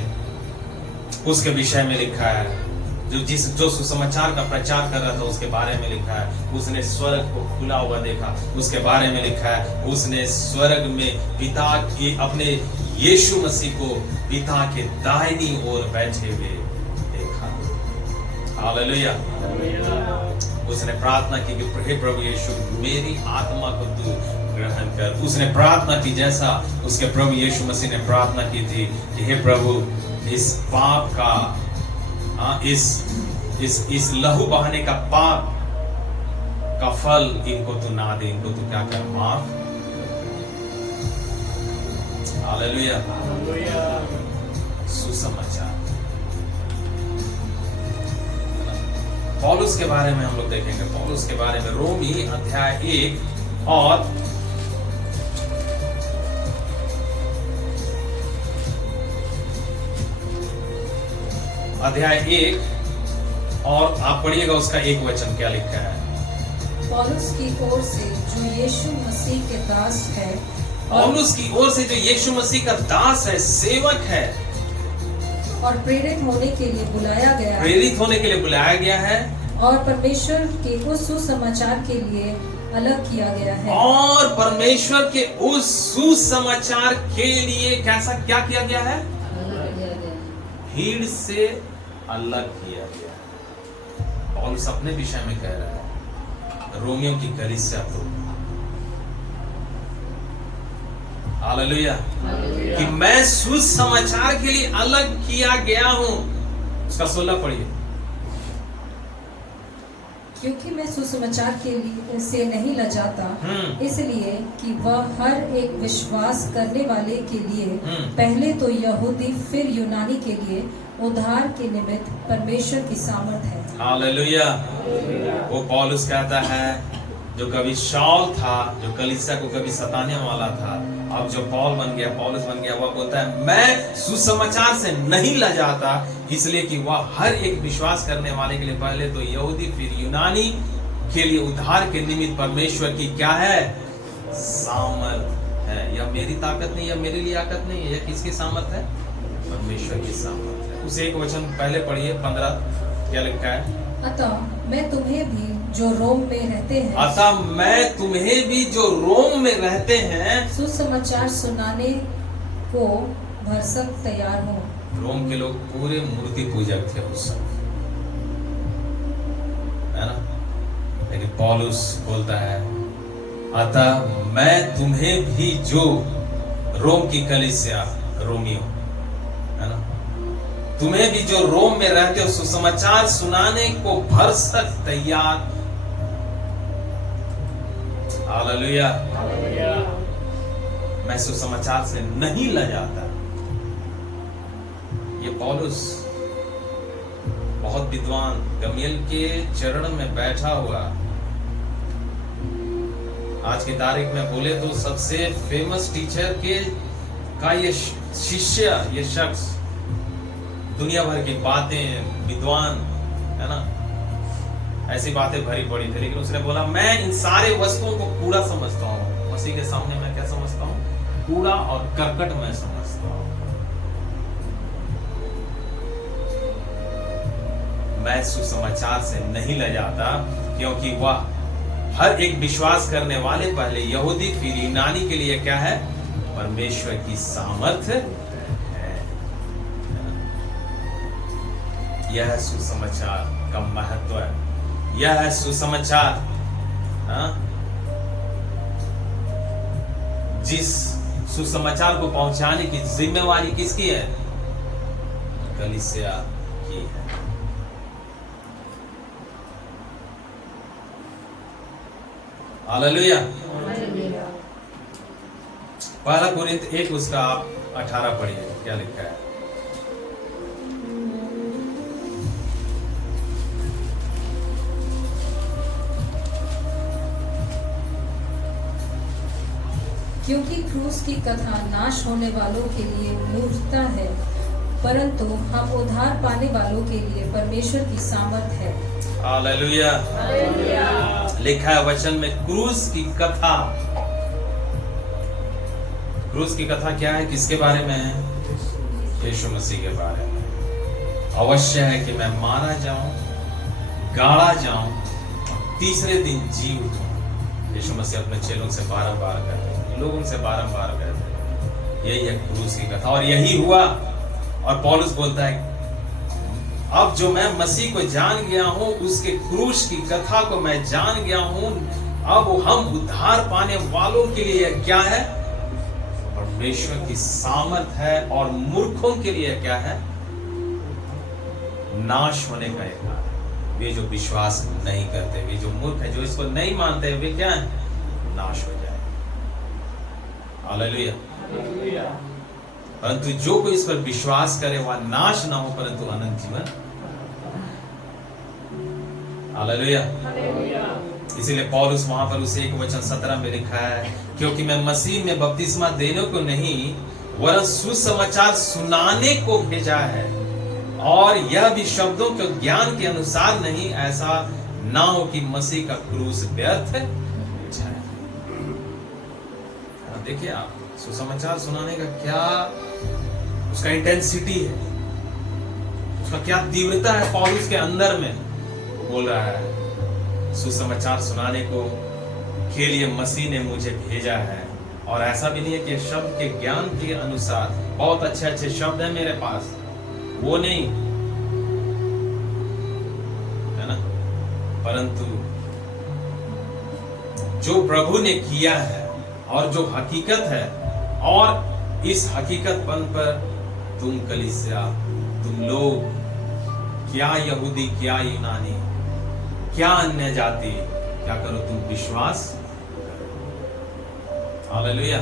उसके विषय में लिखा है, जो सुसमाचार का प्रचार कर रहा था उसके बारे में लिखा है, उसने स्वर्ग को खुला हुआ देखा, उसके बारे में लिखा है, उसने स्वर्ग में पिता के, अपने यीशु मसीह को पिता के दाहिनी ओर बैठे हुए देखा। हालेलुया। उसने प्रार्थना की कि हे प्रभु यीशु, मेरी आत्मा को तू ग्रहण कर। उसने प्रार्थना की जैसा उसके प्रभु यीशु मसीह ने प्रार्थना की थी कि हे प्रभु, इस पाप का, इस लहू बहाने का पाप का फल इनको तू ना दे, इनको तू क्या कर, माफ। हालेलुया। सुसमाचार। पौलुस के बारे में हम लोग देखेंगे। पौलुस के बारे में रोमी अध्याय 1 और अध्याय 1 और आप पढ़िएगा उसका 1 वचन क्या लिखा है। पौलुस की ओर से जो यीशु मसीह के दास है पौलुस की ओर से जो यीशु मसीह का दास है, सेवक है, और प्रेरित होने के लिए बुलाया गया है, प्रेरित होने के लिए बुलाया गया है, और परमेश्वर के उस सुसमाचार के लिए अलग किया गया है, और परमेश्वर के उस सुसमाचार के लिए कैसा क्या किया गया है? भीड़ से अलग किया गया है। पौलुस अपने विषय में कह रहा है, रोमियों की कलीसिया को, हालेलुया, कि मैं सुसमाचार के लिए अलग किया गया हूं। उसका 16 पढ़िए। क्योंकि मैं सुसमाचार के लिए से नहीं लजाता, इसलिए कि वह हर एक विश्वास करने वाले के लिए पहले तो यहूदी फिर यूनानी के लिए उद्धार के निमित्त परमेश्वर की सामर्थ है। हालेलुया। वो पौलुस कहता है, जो कभी शाऊल था, जो कलीसिया को कभी सताने वाला था, अब जो पौल बन गया, पौलुस बन गया, वह बोलता है मैं सुसमाचार से नहीं लजाता, इसलिए कि वह हर एक विश्वास करने वाले के लिए पहले तो यहूदी फिर यूनानी के लिए उद्धार के निमित्त परमेश्वर की क्या है? सामर्थ है। यह मेरी ताकत नहीं, यह मेरी लियाकत नहीं है, यह किसकी सामर्थ है? परमेश्वर की सामर्थ है। उसे एक वचन पहले पढ़िए, 15, क्या लिखा है? अतः मैं तुम्हें भी जो रोम में रहते हैं, अतः मैं तुम्हें भी जो रोम में रहते हैं, सुसमाचार सुनाने को भरसक तैयार हूँ। रोम के लोग पूरे मूर्ति पूजक थे उस समय, है ना? लेकिन पौलुस बोलता है, अतः मैं तुम्हें भी जो रोम की कलीसिया, रोमियो, है ना, तुम्हें भी जो रोम में रहते हो, सुसमाचार सुनाने को भरसक तैयार। हालेलुया। मैं सुसमाचार से नहीं लजाता। ये पौलुस बहुत विद्वान, गमलीएल के चरण में बैठा हुआ, आज की तारीख में बोले तो सबसे फेमस टीचर के का ये शिष्य, ये शख्स, दुनिया भर की बातें, विद्वान, है ना, ऐसी बातें भरी पड़ी थी, लेकिन उसने बोला मैं इन सारे वस्तुओं को कूड़ा समझता हूँ। मसीह के सामने मैं क्या समझता हूँ? कूड़ा और करकट मैं समझता हूँ। मैं सुसमाचार से नहीं लजाता, क्योंकि वह हर एक विश्वास करने वाले, पहले यहूदी फिर यूनानी के लिए क्या है? परमेश्वर की सामर्थ है। यह है सुसमाचार का महत्व है। यह है सुसमाचार, जिस सुसमाचार को पहुंचाने की जिम्मेवारी किसकी है? कलीसिया की है। हालेलुया। पहला कोरिन्थ 1 उसका आप 18 पढ़िए, क्या लिखा है? क्योंकि क्रूस की कथा नाश होने वालों के लिए मूर्खता है, परंतु हम उद्धार पाने वालों के लिए परमेश्वर की सामर्थ है। हालेलुया। लिखा है वचन में, क्रूस की कथा। क्रूस की कथा क्या है? किसके बारे में है? यीशु मसीह के बारे में। अवश्य है कि मैं मारा जाऊं, गाड़ा जाऊं, तीसरे दिन जी उठूं। यीशु मसीह अपने चेलों से बारंबार कहते, लोगों से बारंबार कहते, यही है क्रूस की कथा, और यही हुआ। और पौलुस बोलता है, अब जो मैं मसीह को जान गया हूं, उसके क्रूस की कथा को मैं जान गया हूं, अब हम उद्धार पाने वालों के लिए क्या है? परमेश्वर की सामर्थ है, और मूर्खों के लिए क्या है? नाश होने का एक कारण। वे जो विश्वास नहीं करते, वे जो मूर्ख है, जो इसको नहीं मानते, वे क्या है? नाश हो जाए। हालेलुया। परंतु जो कोई इस पर विश्वास करे, वह नाश ना हो, परंतु अनंत जीवन। हालेलुया। इसीलिए पौलुस वहां पर उसे 1 वचन 17 में लिखा है, क्योंकि मैं मसीह में बपतिस्मा देने को नहीं, वरन सुसमाचार सुनाने को भेजा है, और यह भी शब्दों के ज्ञान के अनुसार नहीं, ऐसा ना हो कि मसीह का क्रूस व्यर्थ जाए। देखिए आप, सुसमाचार सुनाने का क्या उसका इंटेंसिटी है, उसका क्या तीव्रता है पौलुस के अंदर में। बोल रहा है सुसमाचार सुनाने को के लिए मसीह ने मुझे भेजा है। और ऐसा भी नहीं है कि शब्द के ज्ञान के अनुसार बहुत अच्छे अच्छे शब्द हैं मेरे पास, वो नहीं है ना, परंतु जो प्रभु ने किया है और जो हकीकत है, और इस हकीकतपन पर तुम कलीसिया, तुम लोग, क्या यहूदी क्या यूनानी क्या अन्य जाति, क्या करो, तुम विश्वास करो। हालेलुया।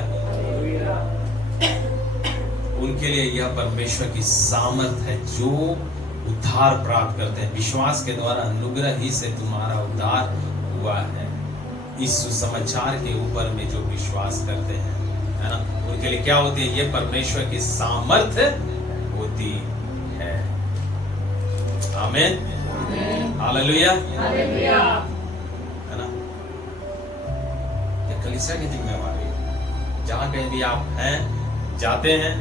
उनके लिए यह परमेश्वर की सामर्थ है जो उद्धार प्राप्त करते हैं। विश्वास के द्वारा अनुग्रह ही से तुम्हारा उद्धार हुआ है, इस सुसमाचार के ऊपर में जो विश्वास करते हैं, है ना, उनके लिए क्या होती है? ये परमेश्वर की सामर्थ होती है। आमीन, हालेलुया, है ना। ये कलीसिया की जिम्मेवारी है। जहां कहीं भी आप हैं, जाते हैं,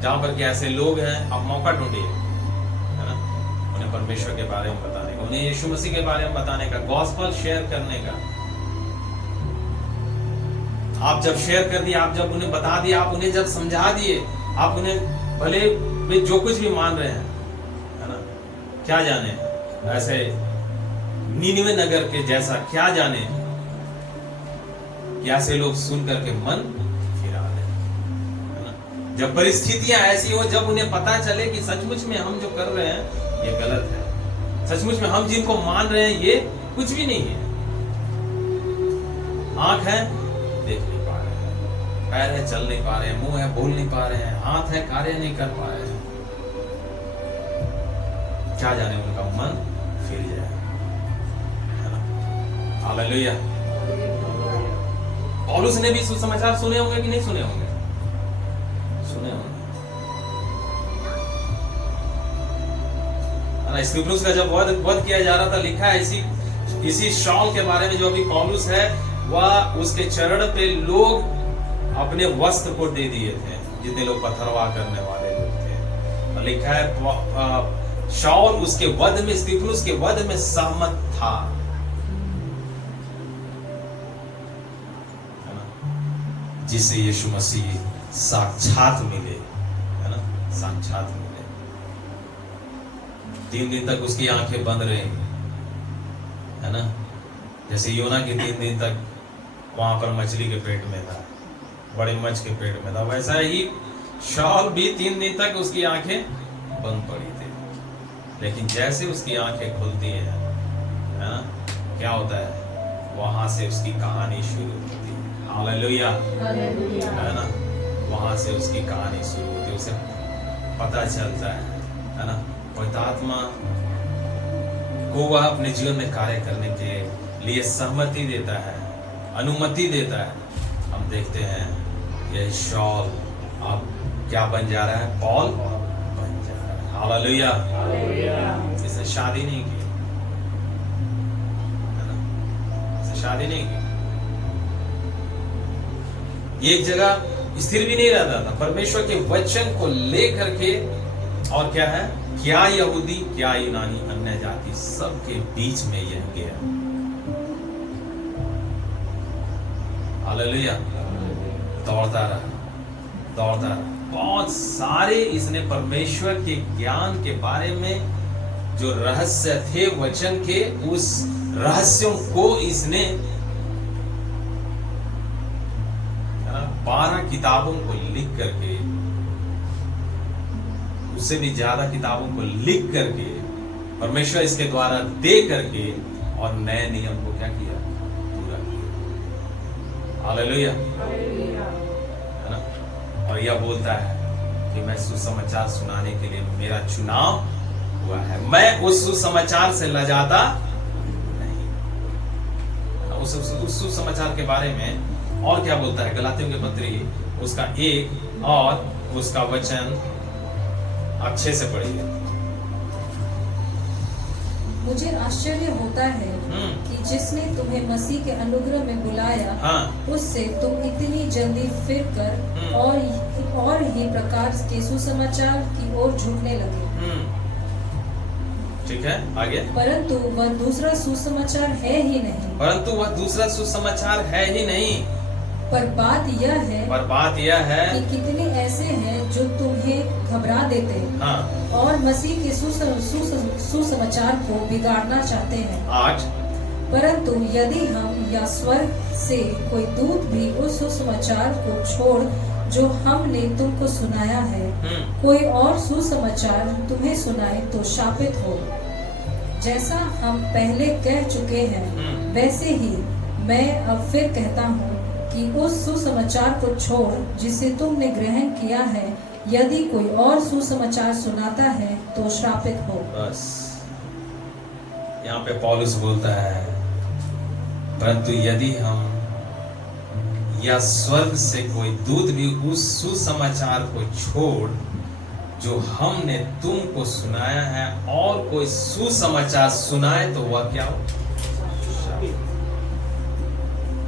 जहां पर कि ऐसे लोग हैं, आप मौका ढूंढिए, है ना, उन्हें परमेश्वर के बारे में बताने का, उन्हें यीशु मसीह के बारे में बताने का, गॉस्पेल शेयर करने का। आप जब शेयर कर दिए, आप जब उन्हें बता दिए, आप उन्हें जब समझा दिए, आप उन्हें भले वे जो कुछ भी मान रहे हैं, है ना, क्या जाने, ऐसे नीनवे नगर के जैसा क्या जाने कि ऐसे लोग सुन करके मन फिरा दें, है ना। जब परिस्थितियां ऐसी हो, जब उन्हें पता चले कि सचमुच में हम जो कर रहे हैं ये गलत है, सचमुच में हम जिनको मान रहे हैं ये कुछ भी नहीं है। आंख है, देख नहीं पा रहे हैं, पैर है, चल नहीं पा रहे हैं, मुंह है, बोल नहीं पा रहे हैं, हाथ है, कार्य नहीं कर पा रहे हैं, क्या जाने उनका मन फिर जाए, है ना। हालेलुया। पौलुस ने भी सुसमाचार सुने होंगे कि नहीं सुने होंगे? सुने होंगे। स्तिफनुस का जब वध किया जा रहा था, लिखा है इसी शाऊल के बारे में, जो अभी पौलुस है, वह उसके चरण पे लोग अपने वस्त्र को दे दिए थे, जितने लोग पथरवाह करने वाले लोग थे। और लिखा है शाऊल उसके वध में, स्तिफनुस के वध में सहमत था, है ना, जिससे यीशु मसीह साक्षात मिले, है ना, साक्षात मिले। 3 दिन तक उसकी आंखें बंद रही, है ना, जैसे योना के 3 दिन तक वहां पर मछली के पेट में था, बड़े मच्छ के पेट में था, वैसा ही शाऊल भी 3 दिन तक उसकी आंखें बंद पड़ी थी। लेकिन जैसे उसकी आंखें खुलती हैं, है ना, क्या होता है? वहां से उसकी कहानी शुरू होती है। हालेलुया, है ना, वहां से उसकी कहानी शुरू होती है, उसे पता चलता है ना, पवित्र आत्मा को वह अपने जीवन में कार्य करने के लिए सहमति देता है, अनुमति देता है। हम देखते हैं ये शाऊल अब क्या बन जा रहा है? पौल बन जा रहा है। हालेलुया। इसने शादी नहीं की, है ना, इसने शादी नहीं की, एक जगह स्थिर भी नहीं रहता था, परमेश्वर के वचन को लेकर के। और क्या है? क्या यहूदी क्या यूनानी अन्य जाति सबके बीच में यह गया। हालेलुया। दौड़ता रहा, दौड़ता रहा। बहुत सारे इसने परमेश्वर के ज्ञान के बारे में जो रहस्य थे वचन के, उस रहस्यों को इसने 12 किताबों को लिख करके, उससे भी ज्यादा किताबों को लिख करके, परमेश्वर इसके द्वारा दे करके, और नए नियम को क्या किया? पूरा किया। हालेलुया, है ना। और यह बोलता है कि मैं सुसमाचार सुनाने के लिए मेरा चुनाव हुआ है, मैं उस सुसमाचार से लजाता नहीं। उस सुसमाचार के बारे में और क्या बोलता है? गलातियों के पत्री उसका 1 और उसका वचन अच्छे से पढ़िए। मुझे आश्चर्य होता है कि जिसने तुम्हें मसीह के अनुग्रह में बुलाया हाँ। उससे तुम इतनी जल्दी फिर कर और ही प्रकार के सुसमाचार की ओर झुकने लगे। ठीक है, आगे। परंतु वह दूसरा सुसमाचार है ही नहीं। परंतु वह दूसरा सुसमाचार है ही नहीं। पर बात यह है कि कितने ऐसे हैं जो तुम्हें घबरा देते हाँ। और मसीह के सुसमाचार को बिगाड़ना चाहते हैं। 8। परंतु यदि हम या स्वर्ग से कोई दूत भी उस सुसमाचार को छोड़ जो हमने तुमको सुनाया है कोई और सुसमाचार तुम्हें सुनाए तो शापित हो। जैसा हम पहले कह चुके हैं वैसे ही मैं अब फिर कहता हूँ कि उस सुसमाचार को छोड़ जिसे तुमने ग्रहण किया है यदि कोई और सुसमाचार सुनाता है तो श्रापित हो। बस यहाँ पे पौलुस बोलता है, परंतु यदि हम या स्वर्ग से कोई दूत भी उस सुसमाचार को छोड़ जो हमने तुमको सुनाया है और कोई सुसमाचार सुनाए तो वह क्या हो?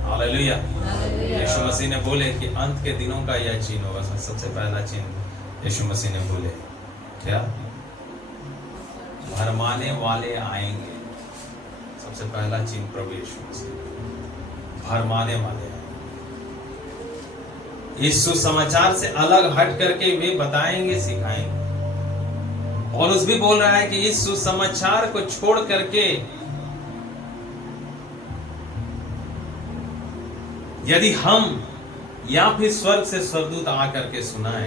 हालेलुया। यीशु मसीह ने बोले कि अंत के दिनों का यह चिन्ह होगा। सबसे पहला चिन्ह यीशु मसीह ने बोले क्या? भरमाने वाले आएंगे। सबसे पहला चिन्ह प्रभु यीशु मसीह भरमाने वाले आएंगे। इस सुसमाचार से अलग हट करके वे बताएंगे, सिखाएंगे। और उस भी बोल रहा है कि इस सुसमाचार को छोड़ करके यदि हम या फिर स्वर्ग से स्वर्गदूत आकर के सुनाए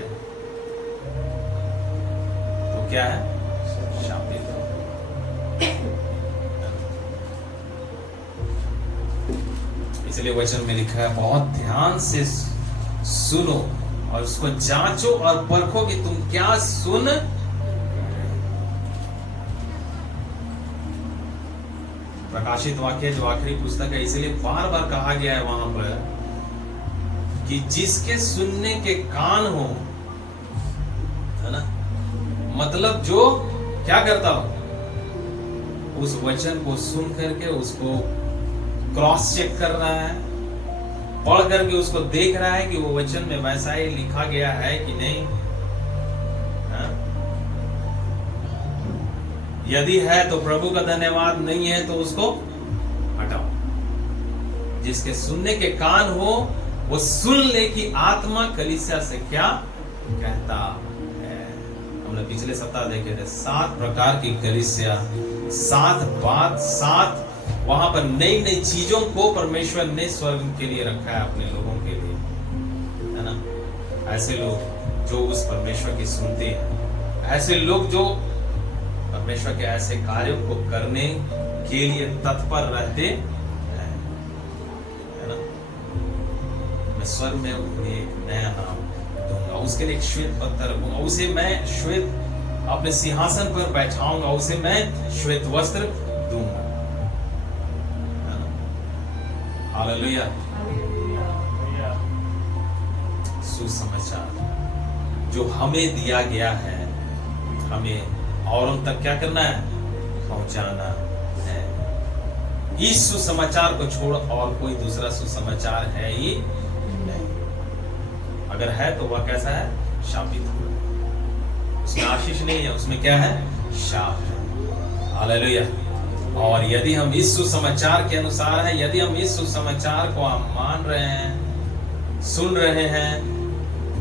तो क्या है? शापित। इसलिए वचन में लिखा है बहुत ध्यान से सुनो और उसको जांचो और परखो कि तुम क्या सुन। प्रकाशित वाक्य जो आखिरी पुस्तक है, इसलिए बार बार कहा गया है वहां पर कि जिसके सुनने के कान हो, है ना, मतलब जो क्या करता हो उस वचन को सुन करके उसको क्रॉस चेक कर रहा है, पढ़ करके उसको देख रहा है कि वो वचन में वैसा ही लिखा गया है कि नहीं। यदि है तो प्रभु का धन्यवाद, नहीं है तो उसको हटाओ। जिसके सुनने के कान हो वो सुन ले कि आत्मा कलीसिया से क्या कहता है। हमने पिछले सप्ताह देखे थे 7 प्रकार की कलीसिया, 7 बात, 7 वहां पर नई नई चीजों को परमेश्वर ने स्वर्ग के लिए रखा है अपने लोगों के लिए, है ना। ऐसे लोग जो उस परमेश्वर की सुनते हैं, ऐसे लोग जो परमेश्वर के ऐसे कार्यों को करने के लिए तत्पर रहते हैं, है ना। मैं स्वर्ग में उन्हें एक नया नाम दूंगा, उसके लिए एक श्वेत पत्थर दूंगा, उसे मैं श्वेत अपने सिंहासन पर बैठाऊंगा, उसे मैं श्वेत वस्त्र दूंगा। हालेलुया। सुसमाचार जो हमें दिया गया है, हमें औरों तक क्या करना है? पहुंचाना है। इस सुसमाचार को छोड़ और कोई दूसरा सुसमाचार है ही नहीं। अगर है तो वह कैसा है? शापित हो। उसमें आशीष नहीं है, उसमें क्या है? शाप है। हालेलुया। और यदि हम इस सुसमाचार के अनुसार है, यदि हम इस सुसमाचार को हम मान रहे हैं, सुन रहे हैं,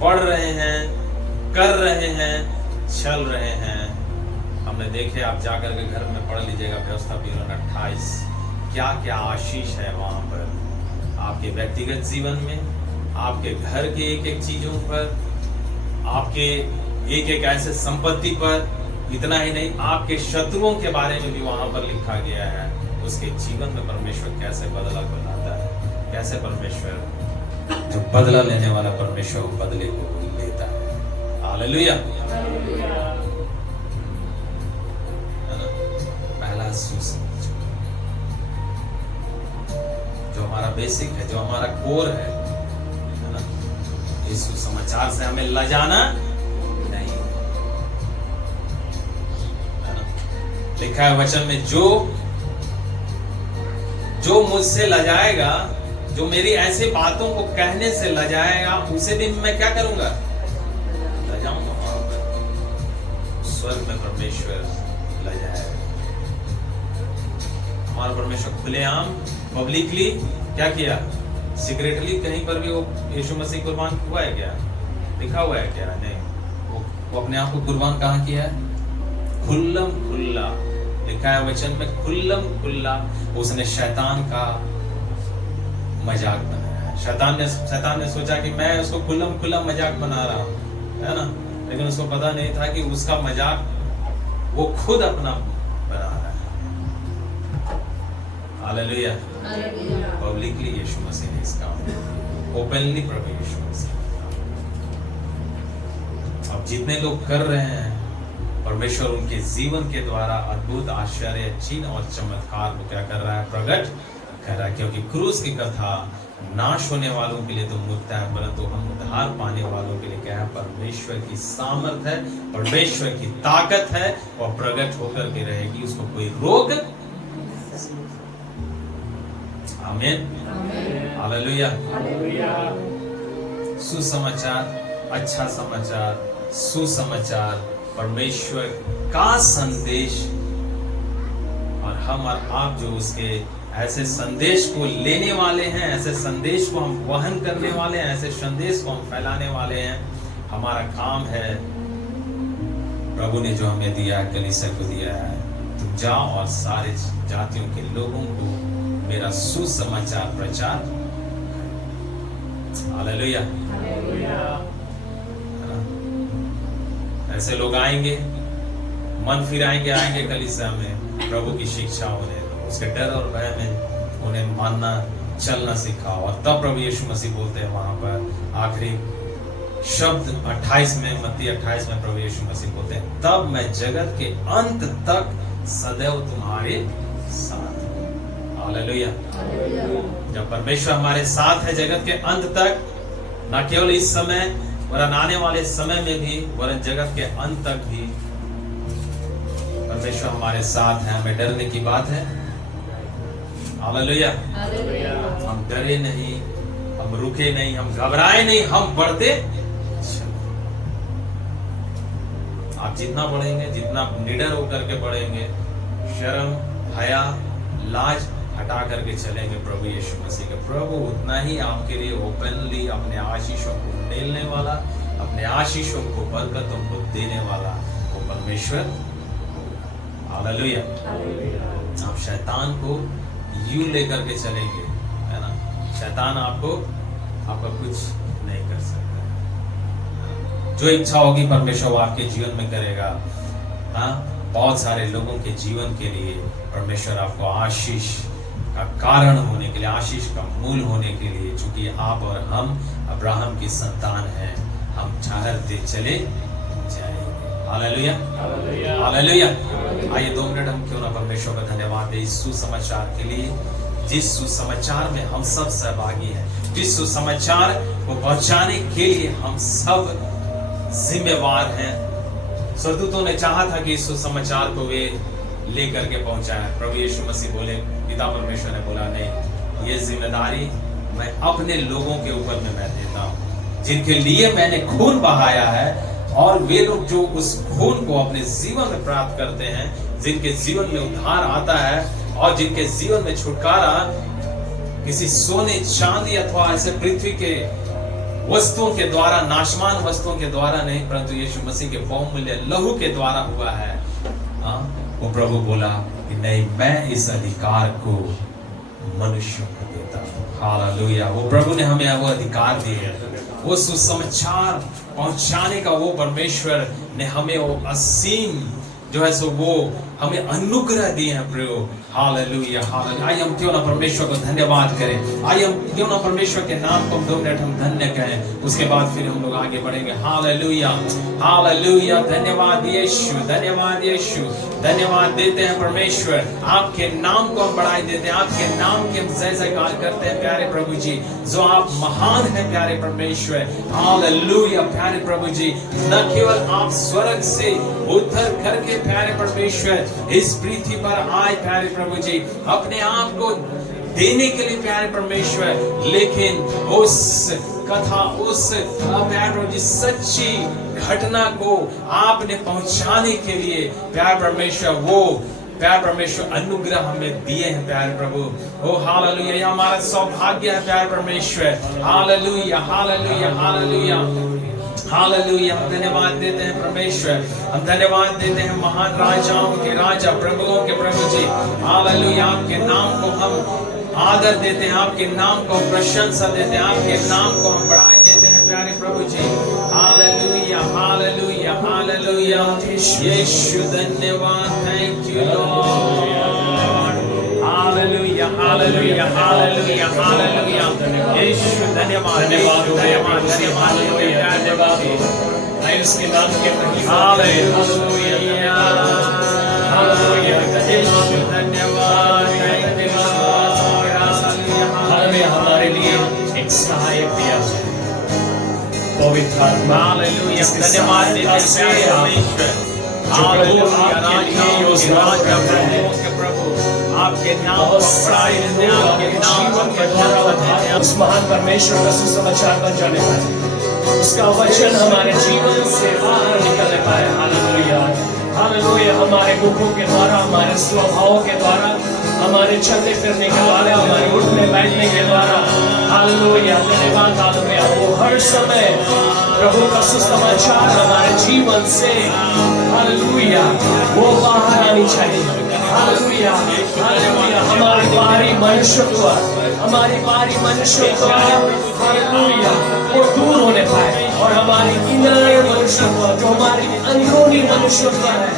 पढ़ रहे हैं, कर रहे हैं, चल रहे हैं, हमने देखे, आप जाकर के घर में पढ़ लीजिएगा व्यवस्था विवरण 28, क्या क्या आशीष है वहां पर आपके व्यक्तिगत जीवन में, आपके घर के एक एक चीजों पर, आपके एक एक ऐसे संपत्ति पर। इतना ही नहीं, आपके शत्रुओं के बारे में भी वहां पर लिखा गया है। उसके जीवन में परमेश्वर कैसे बदला बनाता है, कैसे परमेश्वर जो बदला लेने वाला परमेश्वर बदले को लेता है। हालेलुया। पहला सुसमाचार जो हमारा बेसिक है, जो हमारा कोर है ना, इस सुसमाचार से हमें लजाना नहीं, है ना। लिखा है वचन में, जो मुझसे लजाएगा, जो मेरी ऐसी बातों को कहने से लजाएगा, उसे भी मैं क्या करूंगा? लजाऊंगा। वहां पर स्वर्ग में परमेश्वर लजाएगा। हमारा परमेश्वर खुलेआम पब्लिकली क्या किया? सीक्रेटली कहीं पर भी वो यीशु मसीह कुर्बान हुआ है क्या? लिखा हुआ है क्या? नहीं। वो अपने आप को कुर्बान कहाँ किया है? खुल्लम खुल्ला लिखा है वचन में, खुल्लम खुल्ला उसने शैतान का मजाक बनाया। शैतान ने सोचा कि मैं उसको खुल्लम खुल्ला मजाक बना रहा हूं, है ना, लेकिन उसको पता नहीं था कि उसका मजाक वो खुद अपना बना रहा है। हालेलुया। पब्लिकली यीशु मसीह ने इस काम को, ओपनली प्रभु यीशु मसीह। अब जितने लोग कर रहे हैं, परमेश्वर उनके जीवन के द्वारा अद्भुत, आश्चर्य, चिन्ह और चमत्कार को क्या कर रहा है? प्रकट कर रहा है। क्योंकि क्रूस की कथा नाश होने वालों के लिए तो मूर्खता है, परंतु हम उद्धार पाने वालों के लिए क्या है? परमेश्वर की सामर्थ है, परमेश्वर की ताकत है, और प्रकट होकर के रहेगी, उसको कोई रोक। आमीन, हालेलुया। सुसमाचार, अच्छा समाचार, सुसमाचार, परमेश्वर का संदेश, और हम और आप जो उसके ऐसे संदेश को लेने वाले हैं, ऐसे संदेश को हम वहन करने वाले हैं, ऐसे संदेश को हम फैलाने वाले हैं। हमारा काम है, प्रभु ने जो हमें दिया है, कलीसिया को दिया है, तुम जाओ और सारे जातियों के लोगों को मेरा सुसमाचार प्रचार। हालेलुया। ऐसे लोग आएंगे, मन फिराएंगे, आएंगे कलीसिया में, प्रभु की शिक्षा होने दो, उसके डर और भय में उन्हें मानना, चलना सिखाओ। और तब प्रभु यीशु मसीह बोलते हैं वहां पर आखिरी शब्द 28 में, मत्ती 28 में प्रभु यीशु मसीह बोलते हैं, तब मैं जगत के अंत तक सदैव तुम्हारे साथ हूं। हालेलुया। जब परमेश्वर हमारे साथ है जगत के अंत तक, न केवल इस समय वरन आने वाले समय में भी, वरन जगत के अंत तक भी परमेश्वर हमारे साथ है, हमें डरने की बात है। हालेलुया। हम डरे नहीं, हम रुके नहीं, हम घबराए नहीं, हम बढ़ते। आप जितना बढ़ेंगे, जितना निडर होकर के बढ़ेंगे, शर्म, हया, लाज हटा करके चलेंगे प्रभु यीशु मसीह के, प्रभु उतना ही आपके लिए ओपनली अपने आशीषों को उंडेलने वाला, अपने आशीषों को, बरकतों को देने वाला वो परमेश्वर। हालेलुया। आप शैतान को यूं लेकर के चलेंगे, है ना, शैतान आपका कुछ नहीं कर सकता। जो इच्छा होगी परमेश्वर वो आपके जीवन में करेगा। हाँ, बहुत सारे लोगों के जीवन के लिए परमेश्वर आपको आशीष का कारण होने के लिए, आशीष का मूल होने के लिए, चूंकि आप और हम अब्राहम की संतान हैं, हम ठहरते चले जाएंगे। Hallelujah, hallelujah. आइए 2 मिनट हम क्यों ना परमेश्वर का धन्यवाद दें इस सुसमाचार के लिए, जिस सुसमाचार में हम सब सहभागी हैं, जिस सुसमाचार को पहुंचाने के लिए हम सब जिम्मेवार हैं। स्वर्गदूतों ने चाहा था कि इस सुसमाचार को वे लेकर के पहुंचाए। प्रभु यीशु मसीह बोले, पिता परमेश्वर ने बोला नहीं, ये जिम्मेदारी मैं अपने लोगों के ऊपर में मैं देता हूं, जिनके लिए मैंने खून बहाया है, और वे लोग जो उस खून को अपने जीवन में प्राप्त करते हैं, जिनके जीवन में उद्धार आता है, और जिनके जीवन में छुटकारा किसी सोने चांदी अथवा ऐसे पृथ्वी के वस्तुओं के द्वारा, नाशमान वस्तुओं के द्वारा नहीं, परंतु यीशु मसीह के बहुमूल्य लहू के द्वारा हुआ है। वो प्रभु बोला कि नहीं, मैं इस अधिकार को मनुष्यों को देता हूं। हालेलुया। वो प्रभु ने हमें वो अधिकार दिए, वो सुसमाचार पहुंचाने का वो परमेश्वर ने हमें वो असीम जो है सो वो हमें अनुग्रह दिए हैं प्रभु। Hallelujah, hallelujah. आइए हम क्यों ना परमेश्वर को धन्यवाद करें, आइए हम क्यों ना परमेश्वर के नाम को 2 मिनट हम धन्य कहें, उसके बाद फिर हम लोग आगे बढ़ेंगे। Hallelujah, hallelujah. धन्यवाद यीशु, धन्यवाद यीशु, धन्यवाद देते हैं परमेश्वर, आपके नाम को हम बढ़ाई देते हैं, आपके नाम के हम जय जयकार करते हैं प्यारे प्रभु जी, जो आप महान है प्यारे परमेश्वर। हालेलुया प्यारे प्रभु जी, न केवल आप स्वर्ग से उतर करके प्यारे परमेश्वर इस पृथ्वी पर आए प्यारे प्रभु जी, अपने आप को देने के लिए प्यारे परमेश्वर, लेकिन उस कथा, उस प्यारे प्रभु जी सच्ची घटना को आपने पहुंचाने के लिए प्यारे परमेश्वर, वो प्यारे परमेश्वर अनुग्रह हमें दिए हैं प्यारे प्रभु। ओ हालेलुया, यह हमारा सौभाग्य है प्यारे परमेश्वर। Hallelujah hallelujah hallelujah hallelujah. हम धन्यवाद देते हैं परमेश्वर, हम धन्यवाद देते हैं महान राजाओं के राजा, प्रभुओं के प्रभु जी। हालेलुया, आपके नाम को हम आदर देते हैं, आपके नाम को हम प्रशंसा देते हैं, आपके नाम को हम बढ़ाई देते हैं प्यारे प्रभु जी। Hallelujah hallelujah hallelujah. यीशु धन्यवाद, thank you Lord. Hallelujah hallelujah hallelujah hallelujah. Yeshu धन्यवाद धन्यवाद धन्यवाद धन्यवाद धन्यवाद। आइए उसके नाम के प्रति हालेलुया हालेलुया। यीशु धन्यवाद, हमें हमारे लिए एक सहायक दिया है, पवित्र आत्मा। हालेलुया, धन्यवाद देते हैं परमेश्वर। हालेलुया, राजा योजना के प्रभु, आपके नाम को बड़ाई देते हैं, आपके नाम को धन्यवाद। उस महान परमेश्वर का सुसमाचार बन जाने पाए, उसका वचन हमारे जीवन से बाहर निकलने पाए। Hallelujah hallelujah. हमारे मुखों के द्वारा, हमारे स्वभावों के द्वारा, हमारे चलने फिरने के द्वारा, हमारे उठने बैठने के द्वारा, हालेलुया धन्यवाद हालेलुया, वो हर समय प्रभु का सुसमाचार हमारे जीवन से हालेलुया वो बाहर आनी चाहिए। Hallelujah hallelujah. हमारे बाहरी मनुष्यत्व, हमारी बाहरी मनुष्यत्व हालेलुया वो दूर होने पाए, और हमारी इनर मनुष्यत्व, जो हमारी अंदरूनी मनुष्यत्व है,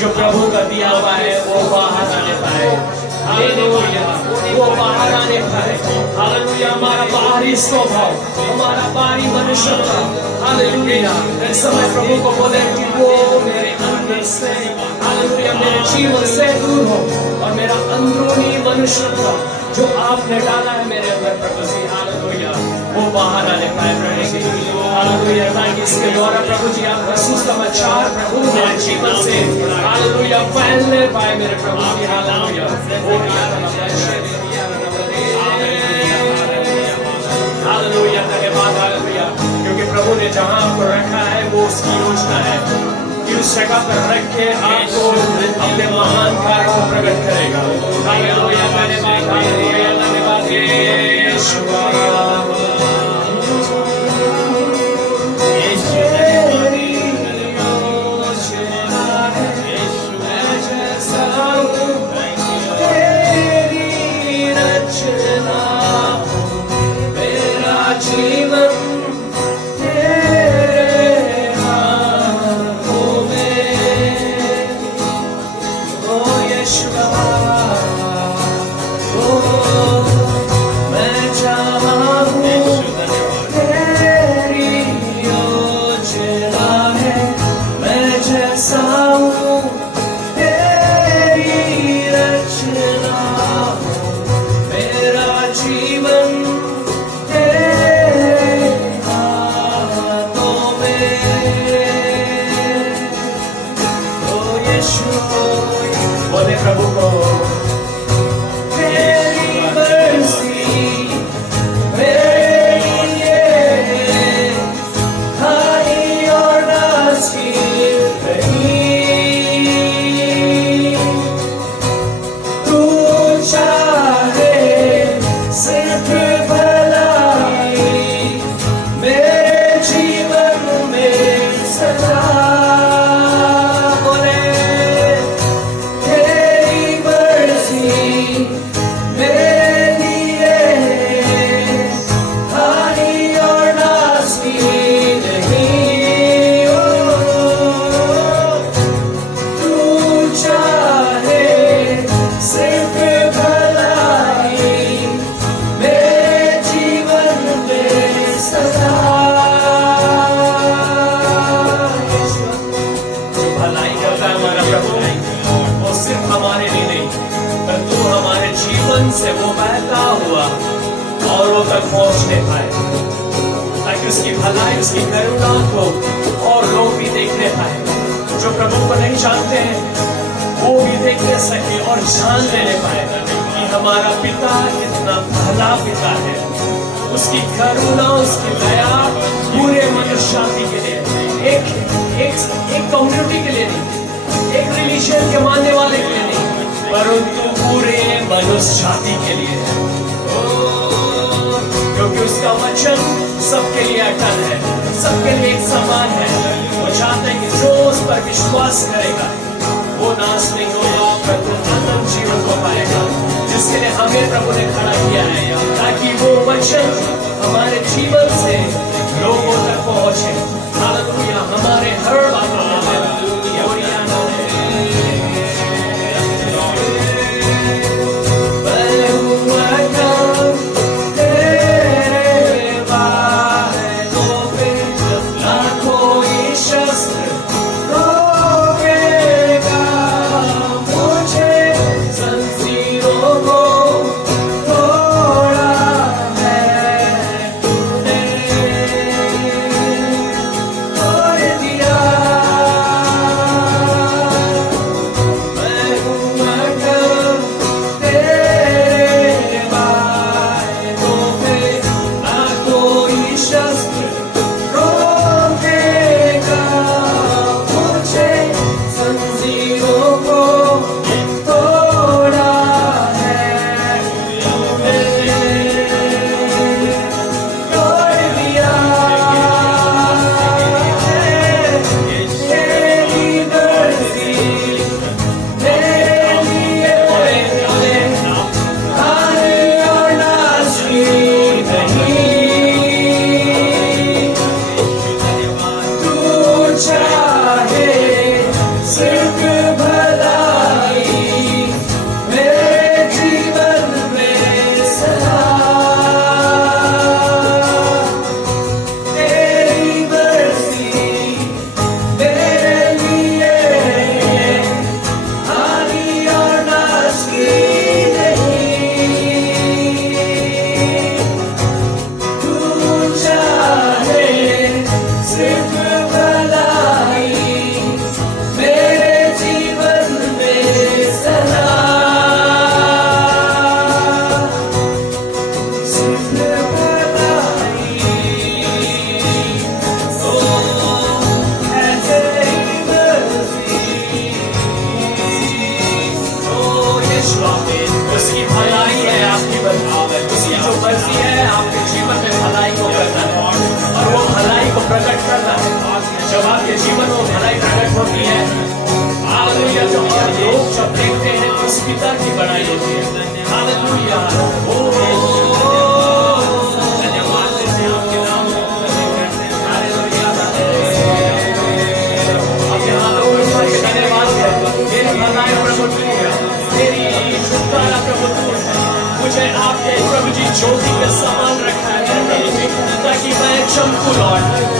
जो प्रभु का दिया हुआ है, वो बाहर आने पाए। हालेलुया, वो बाहर आने पाए। हालेलुया, हमारा बाहरी स्वभाव, हमारा बाहरी मनुष्यत्व, हालेलुया इस समय प्रभु को बोले कि वो मेरे अंदर से, हालेलुया मेरे जीवन से दूर हो, और मेरा अंदरूनी मनुष्यत्व जो आपने डाला है मेरे अंदर प्रभु जी, हालेलुया वो बाहर आने पाए प्रभु जी। हालेलुया, ताकि इसके द्वारा प्रभु जी आपका सुसमाचार प्रभु मेरे जीवन से हालेलुया फैलने पाए मेरे प्रभु जी। हालेलुया हालेलुया धन्यवाद हालेलुया, क्योंकि प्रभु ने जहाँ आपको रखा है वो उसकी योजना है कि उस जगह पर रख के आपको अपने महान कार्य को प्रकट करेगा। हालेलुया धन्यवाद हालेलुया धन्यवाद यीशु। से वो बहता हुआ औरों तक पहुंचने पाए, ताकि उसकी भलाई, उसकी करुणा को और लोग भी देखने पाए जो प्रभु को नहीं जानते हैं। वो भी देखने सके और जान लेने पाए कि हमारा पिता कितना भला पिता है। उसकी करुणा, उसकी दया पूरे मनुष्य जाति के लिए, एक कम्युनिटी के लिए नहीं, एक रिलीजन के मानने वाले के लिए नहीं, परंतु पूरे मनुष्य जाति के लिए है। क्योंकि उसका वचन सबके लिए अटल है, सबके लिए एक समान है। वो चाहते हैं कि जो उस पर विश्वास करेगा वो नाश नहीं होगा, परंतु अनंत जीवन को पाएगा। जिसके लिए हमें प्रभु ने खड़ा किया है, ताकि वो वचन हमारे जीवन से लोगों तक पहुंचे। हालेलुया, हमारे हर बातों में मुझे आपके प्रभु जी ज्योति के समान रखा है, ताकि मैं चमकूं लौट